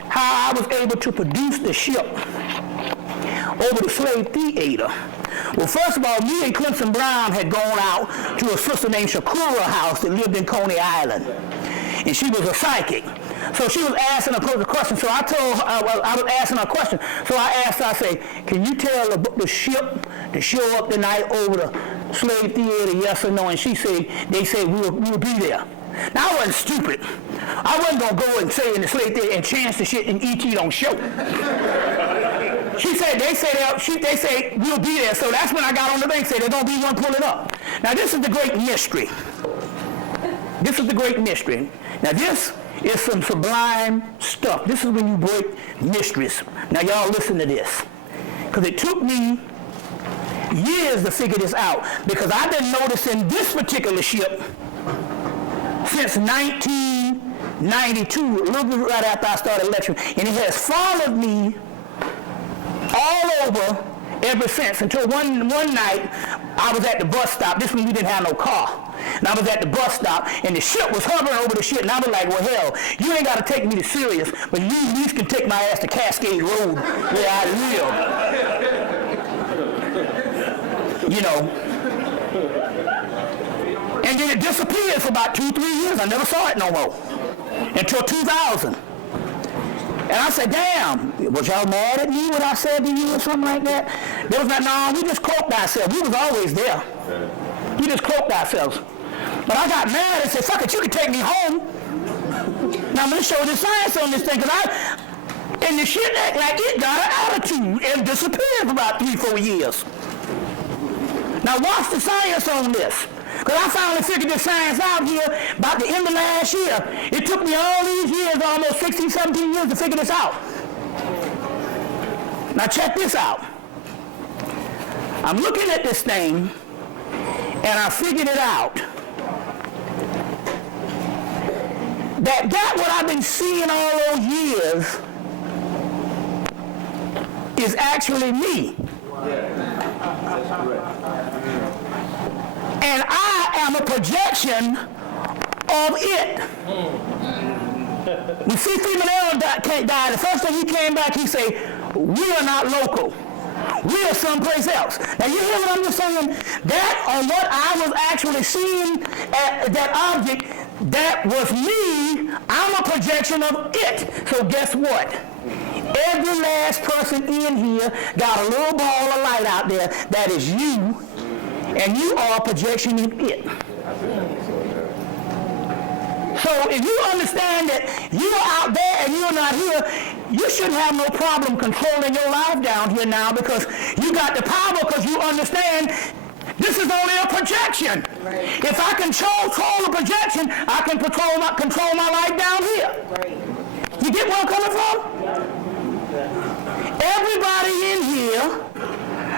how I was able to produce the ship over the slave theater. Well, first of all, me and Clemson Brown had gone out to a sister named Chakras house that lived in Coney Island. And she was a psychic. So she was asking a question. So I told her, I was asking her a question. So I asked her, I say, can you tell the ship to show up tonight over the slave theater, yes or no? And she said, they said, we'll be there. Now, I wasn't stupid. I wasn't going to go and say in the slave theater and chance the shit and E.T. don't show. She said, they say, we'll be there. So that's when I got on the thing, said, there's going to be one pulling up. Now, this is the great mystery. This is the great mystery. Now, this is some sublime stuff. This is when you break mysteries. Now, y'all listen to this. Because it took me years to figure this out. Because I've been noticing this particular ship since 1992, a little bit right after I started lecturing. And it has followed me all over ever since, until one night I was at the bus stop. This one we didn't have no car. And I was at the bus stop, and the ship was hovering over the shit, and I was like, well, hell, you ain't got to take me to Sirius, but you at least can take my ass to Cascade Road where I live. You know. And then it disappeared for about 2-3 years. I never saw it no more until 2000. And I said, damn, was y'all mad at me when I said to you or something like that? They was like, no, we just cloaked ourselves. We was always there. We just cloaked ourselves. But I got mad and said, fuck it, you can take me home. Now I'm going to show the science on this thing, because and the shit act like it got an attitude and disappeared for about 3-4 years. Now watch the science on this. Because I finally figured this science out here about the end of last year. It took me all these years, almost 16, 17 years to figure this out. Now check this out. I'm looking at this thing, and I figured it out. That what I've been seeing all those years is actually me. And I am a projection of it. When C.3. Monero died, the first thing he came back, he said, we are not local. We are someplace else. Now you hear what I'm just saying? That on what I was actually seeing at that object, that was me. I'm a projection of it. So guess what? Every last person in here got a little ball of light out there that is you. And you are a projection of it. So if you understand that you're out there and you're not here, you shouldn't have no problem controlling your life down here now, because you got the power, because you understand this is only a projection. Right. If I control a projection, I can control my life down here. Right. You get where I'm coming from? Yeah. Everybody in here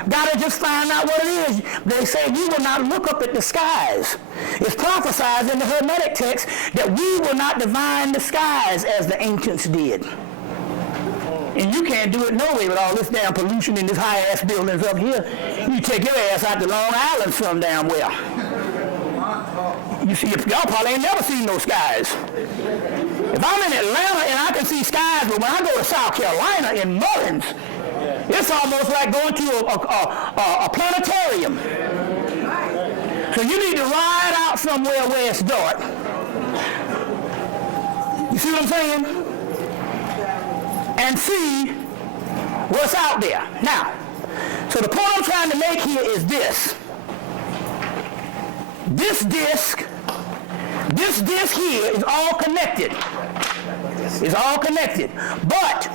gotta just find out what it is. They say we will not look up at the skies. It's prophesied in the Hermetic text that we will not divine the skies as the ancients did. And you can't do it no way with all this damn pollution in this high-ass buildings up here. You take your ass out to Long Island some damn well. You see, y'all probably ain't never seen no skies. If I'm in Atlanta and I can see skies, but when I go to South Carolina in Mullins, it's almost like going to a planetarium. So you need to ride out somewhere where it's dark. You see what I'm saying? And see what's out there. Now, so the point I'm trying to make here is this. This disc here is all connected. It's all connected. But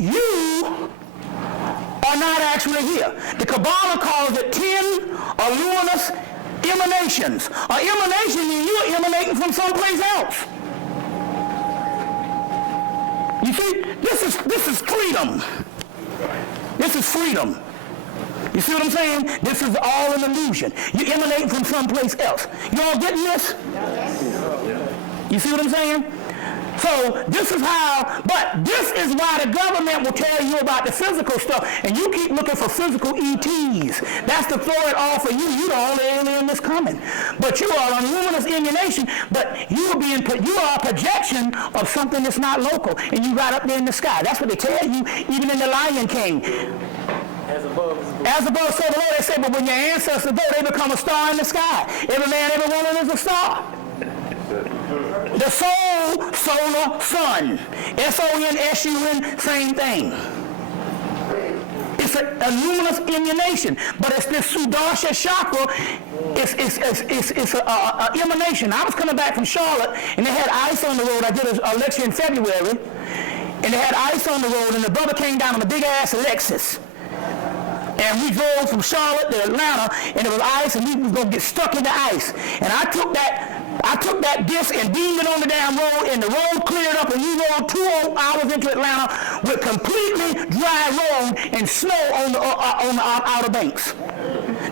you are not actually here. The Kabbalah calls it 10 luminous emanations. An emanation means you're emanating from someplace else. You see, this is freedom. This is freedom. You see what I'm saying? This is all an illusion. You're emanating from someplace else. You all getting this? You see what I'm saying? So this is how, but this is why the government will tell you about the physical stuff, and you keep looking for physical ETs. That's to throw it off of you. You're the only alien that's coming. But you are a luminous emanation, but you are a projection of something that's not local, and you right up there in the sky. That's what they tell you, even in the Lion King. As above, So below, they say, but when your ancestors go, they become a star in the sky. Every man, every woman is a star. The soul, solar, sun. S-O-N-S-U-N, same thing. It's a luminous emanation, but it's this Sudarsha chakra. It's an emanation. I was coming back from Charlotte, and they had ice on the road. I did a lecture in February, and they had ice on the road, and the brother came down on a big-ass Lexus. And we drove from Charlotte to Atlanta, and it was ice, and we was going to get stuck in the ice. And I took that disc and beamed it on the damn road, and the road cleared up, and we rode 2 hours into Atlanta with completely dry road and snow on the Outer Banks.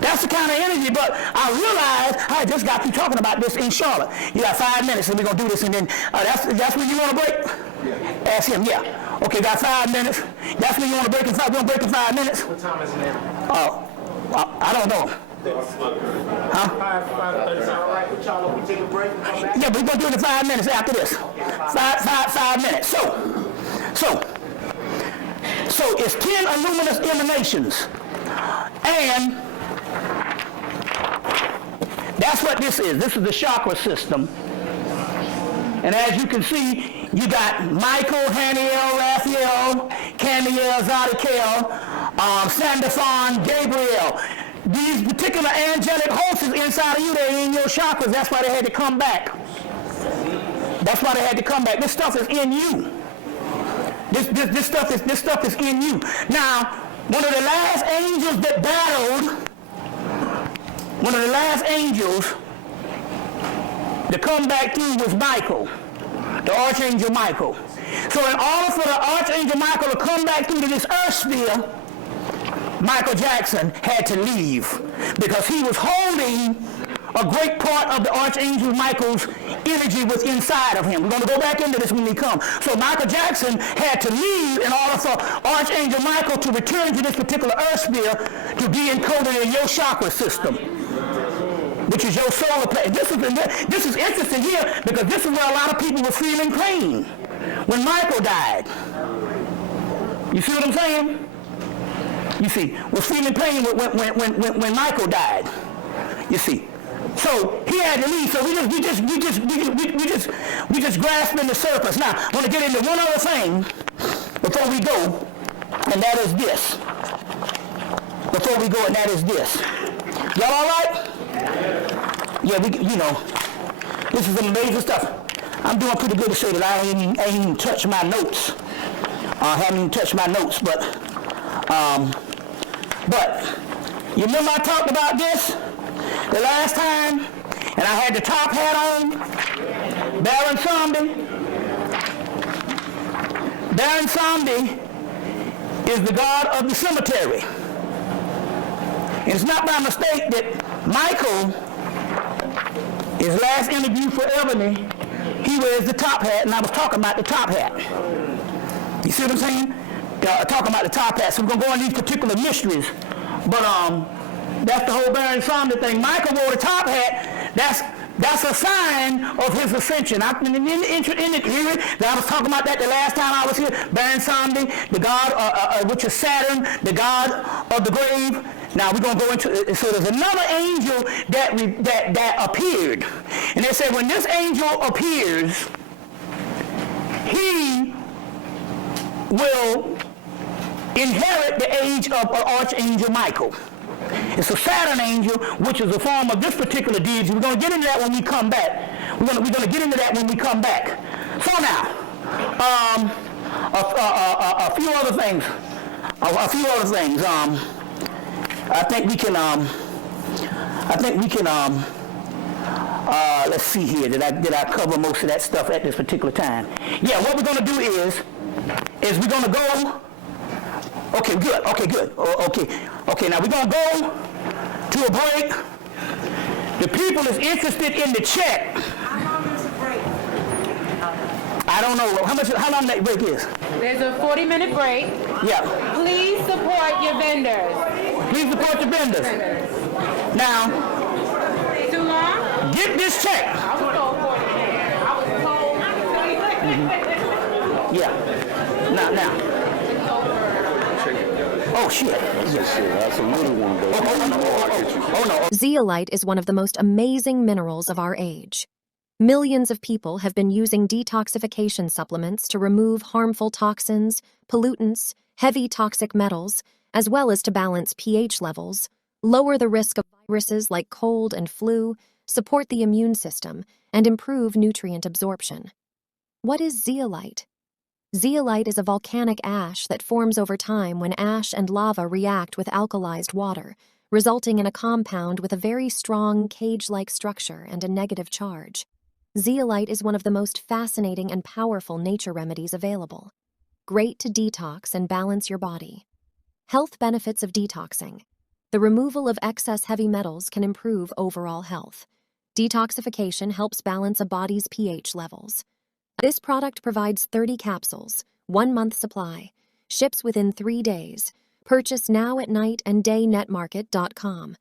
That's the kind of energy, but I realized I just got you talking about this in Charlotte. You got 5 minutes, and we're going to do this, and then that's when you want to break? Yeah. Ask him, yeah. Okay, got 5 minutes. That's when you want to break in 5. We're going to break in 5 minutes? what time is it now? Oh, I don't know. Huh? 5:30. Is all right with y'all if we take a break and come back? Yeah, but we're going to do it in 5 minutes after this. 5 minutes. So it's 10 luminous emanations. And that's what this is. This is the chakra system. And as you can see, you got Michael, Haniel, Raphael, Camiel, Zadkiel, Sandafon, Gabriel. These particular angelic hosts is inside of you. They're in your chakras. That's why they had to come back. This stuff is in you. This stuff is in you. Now, one of the last angels that battled, to come back through was Michael, the Archangel Michael. So in order for the Archangel Michael to come back through to this earth sphere, Michael Jackson had to leave because he was holding a great part of the Archangel Michael's energy was inside of him. We're going to go back into this when we come. So Michael Jackson had to leave in order for Archangel Michael to return to this particular earth sphere to be encoded in your chakra system, which is your solar plane. This is interesting here because this is where a lot of people were feeling pain when Michael died. You see what I'm saying? You see, was feeling pain when Michael died. You see, so he had to leave. So we just grasping the surface. Now, I want to get into one other thing before we go, and that is this. Y'all all right? Yeah, this is some amazing stuff. I'm doing pretty good to say that I ain't even touched my notes. I haven't even touched my notes, but you remember I talked about this the last time, and I had the top hat on? Baron Samedi. Baron Samedi is the god of the cemetery. And it's not by mistake that Michael, his last interview for Ebony, he wears the top hat, and I was talking about the top hat. You see what I'm saying? Talking about the top hat. So we're going to go on these particular mysteries. But that's the whole Baron Samedi thing. Michael wore the top hat. That's a sign of his ascension. I was talking about that the last time I was here. Baron Samedi, the god, which is Saturn, the god of the grave. Now we're going to go into, so there's another angel that appeared. And they said when this angel appears, he will inherit the age of Archangel Michael. It's a Saturn angel, which is a form of this particular deity. We're going to get into that when we come back. We're going to get into that when we come back. So now, a few other things. I think we can. Let's see here. Did I cover most of that stuff at this particular time? Yeah. What we're going to do is we're going to go. Okay. Good. Okay. Now we're going to go to a break. The people is interested in the check. How long is the break? I don't know how long that break is. There's a 40-minute break. Yeah. Please support your vendors. Please support your vendors. Now, Too long? get this check. I was told 40 minutes. I was told. Yeah. Now. Oh, shit. That's a little one, though. Oh, no. Zeolite is one of the most amazing minerals of our age. Millions of people have been using detoxification supplements to remove harmful toxins, pollutants, heavy toxic metals, as well as to balance pH levels, lower the risk of viruses like cold and flu, support the immune system, and improve nutrient absorption. What is zeolite? Zeolite is a volcanic ash that forms over time when ash and lava react with alkalized water, resulting in a compound with a very strong cage-like structure and a negative charge. Zeolite is one of the most fascinating and powerful nature remedies available. Great to detox and balance your body. Health benefits of detoxing. The removal of excess heavy metals can improve overall health. Detoxification helps balance a body's pH levels. This product provides 30 capsules, 1 month supply, ships within 3 days. Purchase now at night and daynetmarket.com.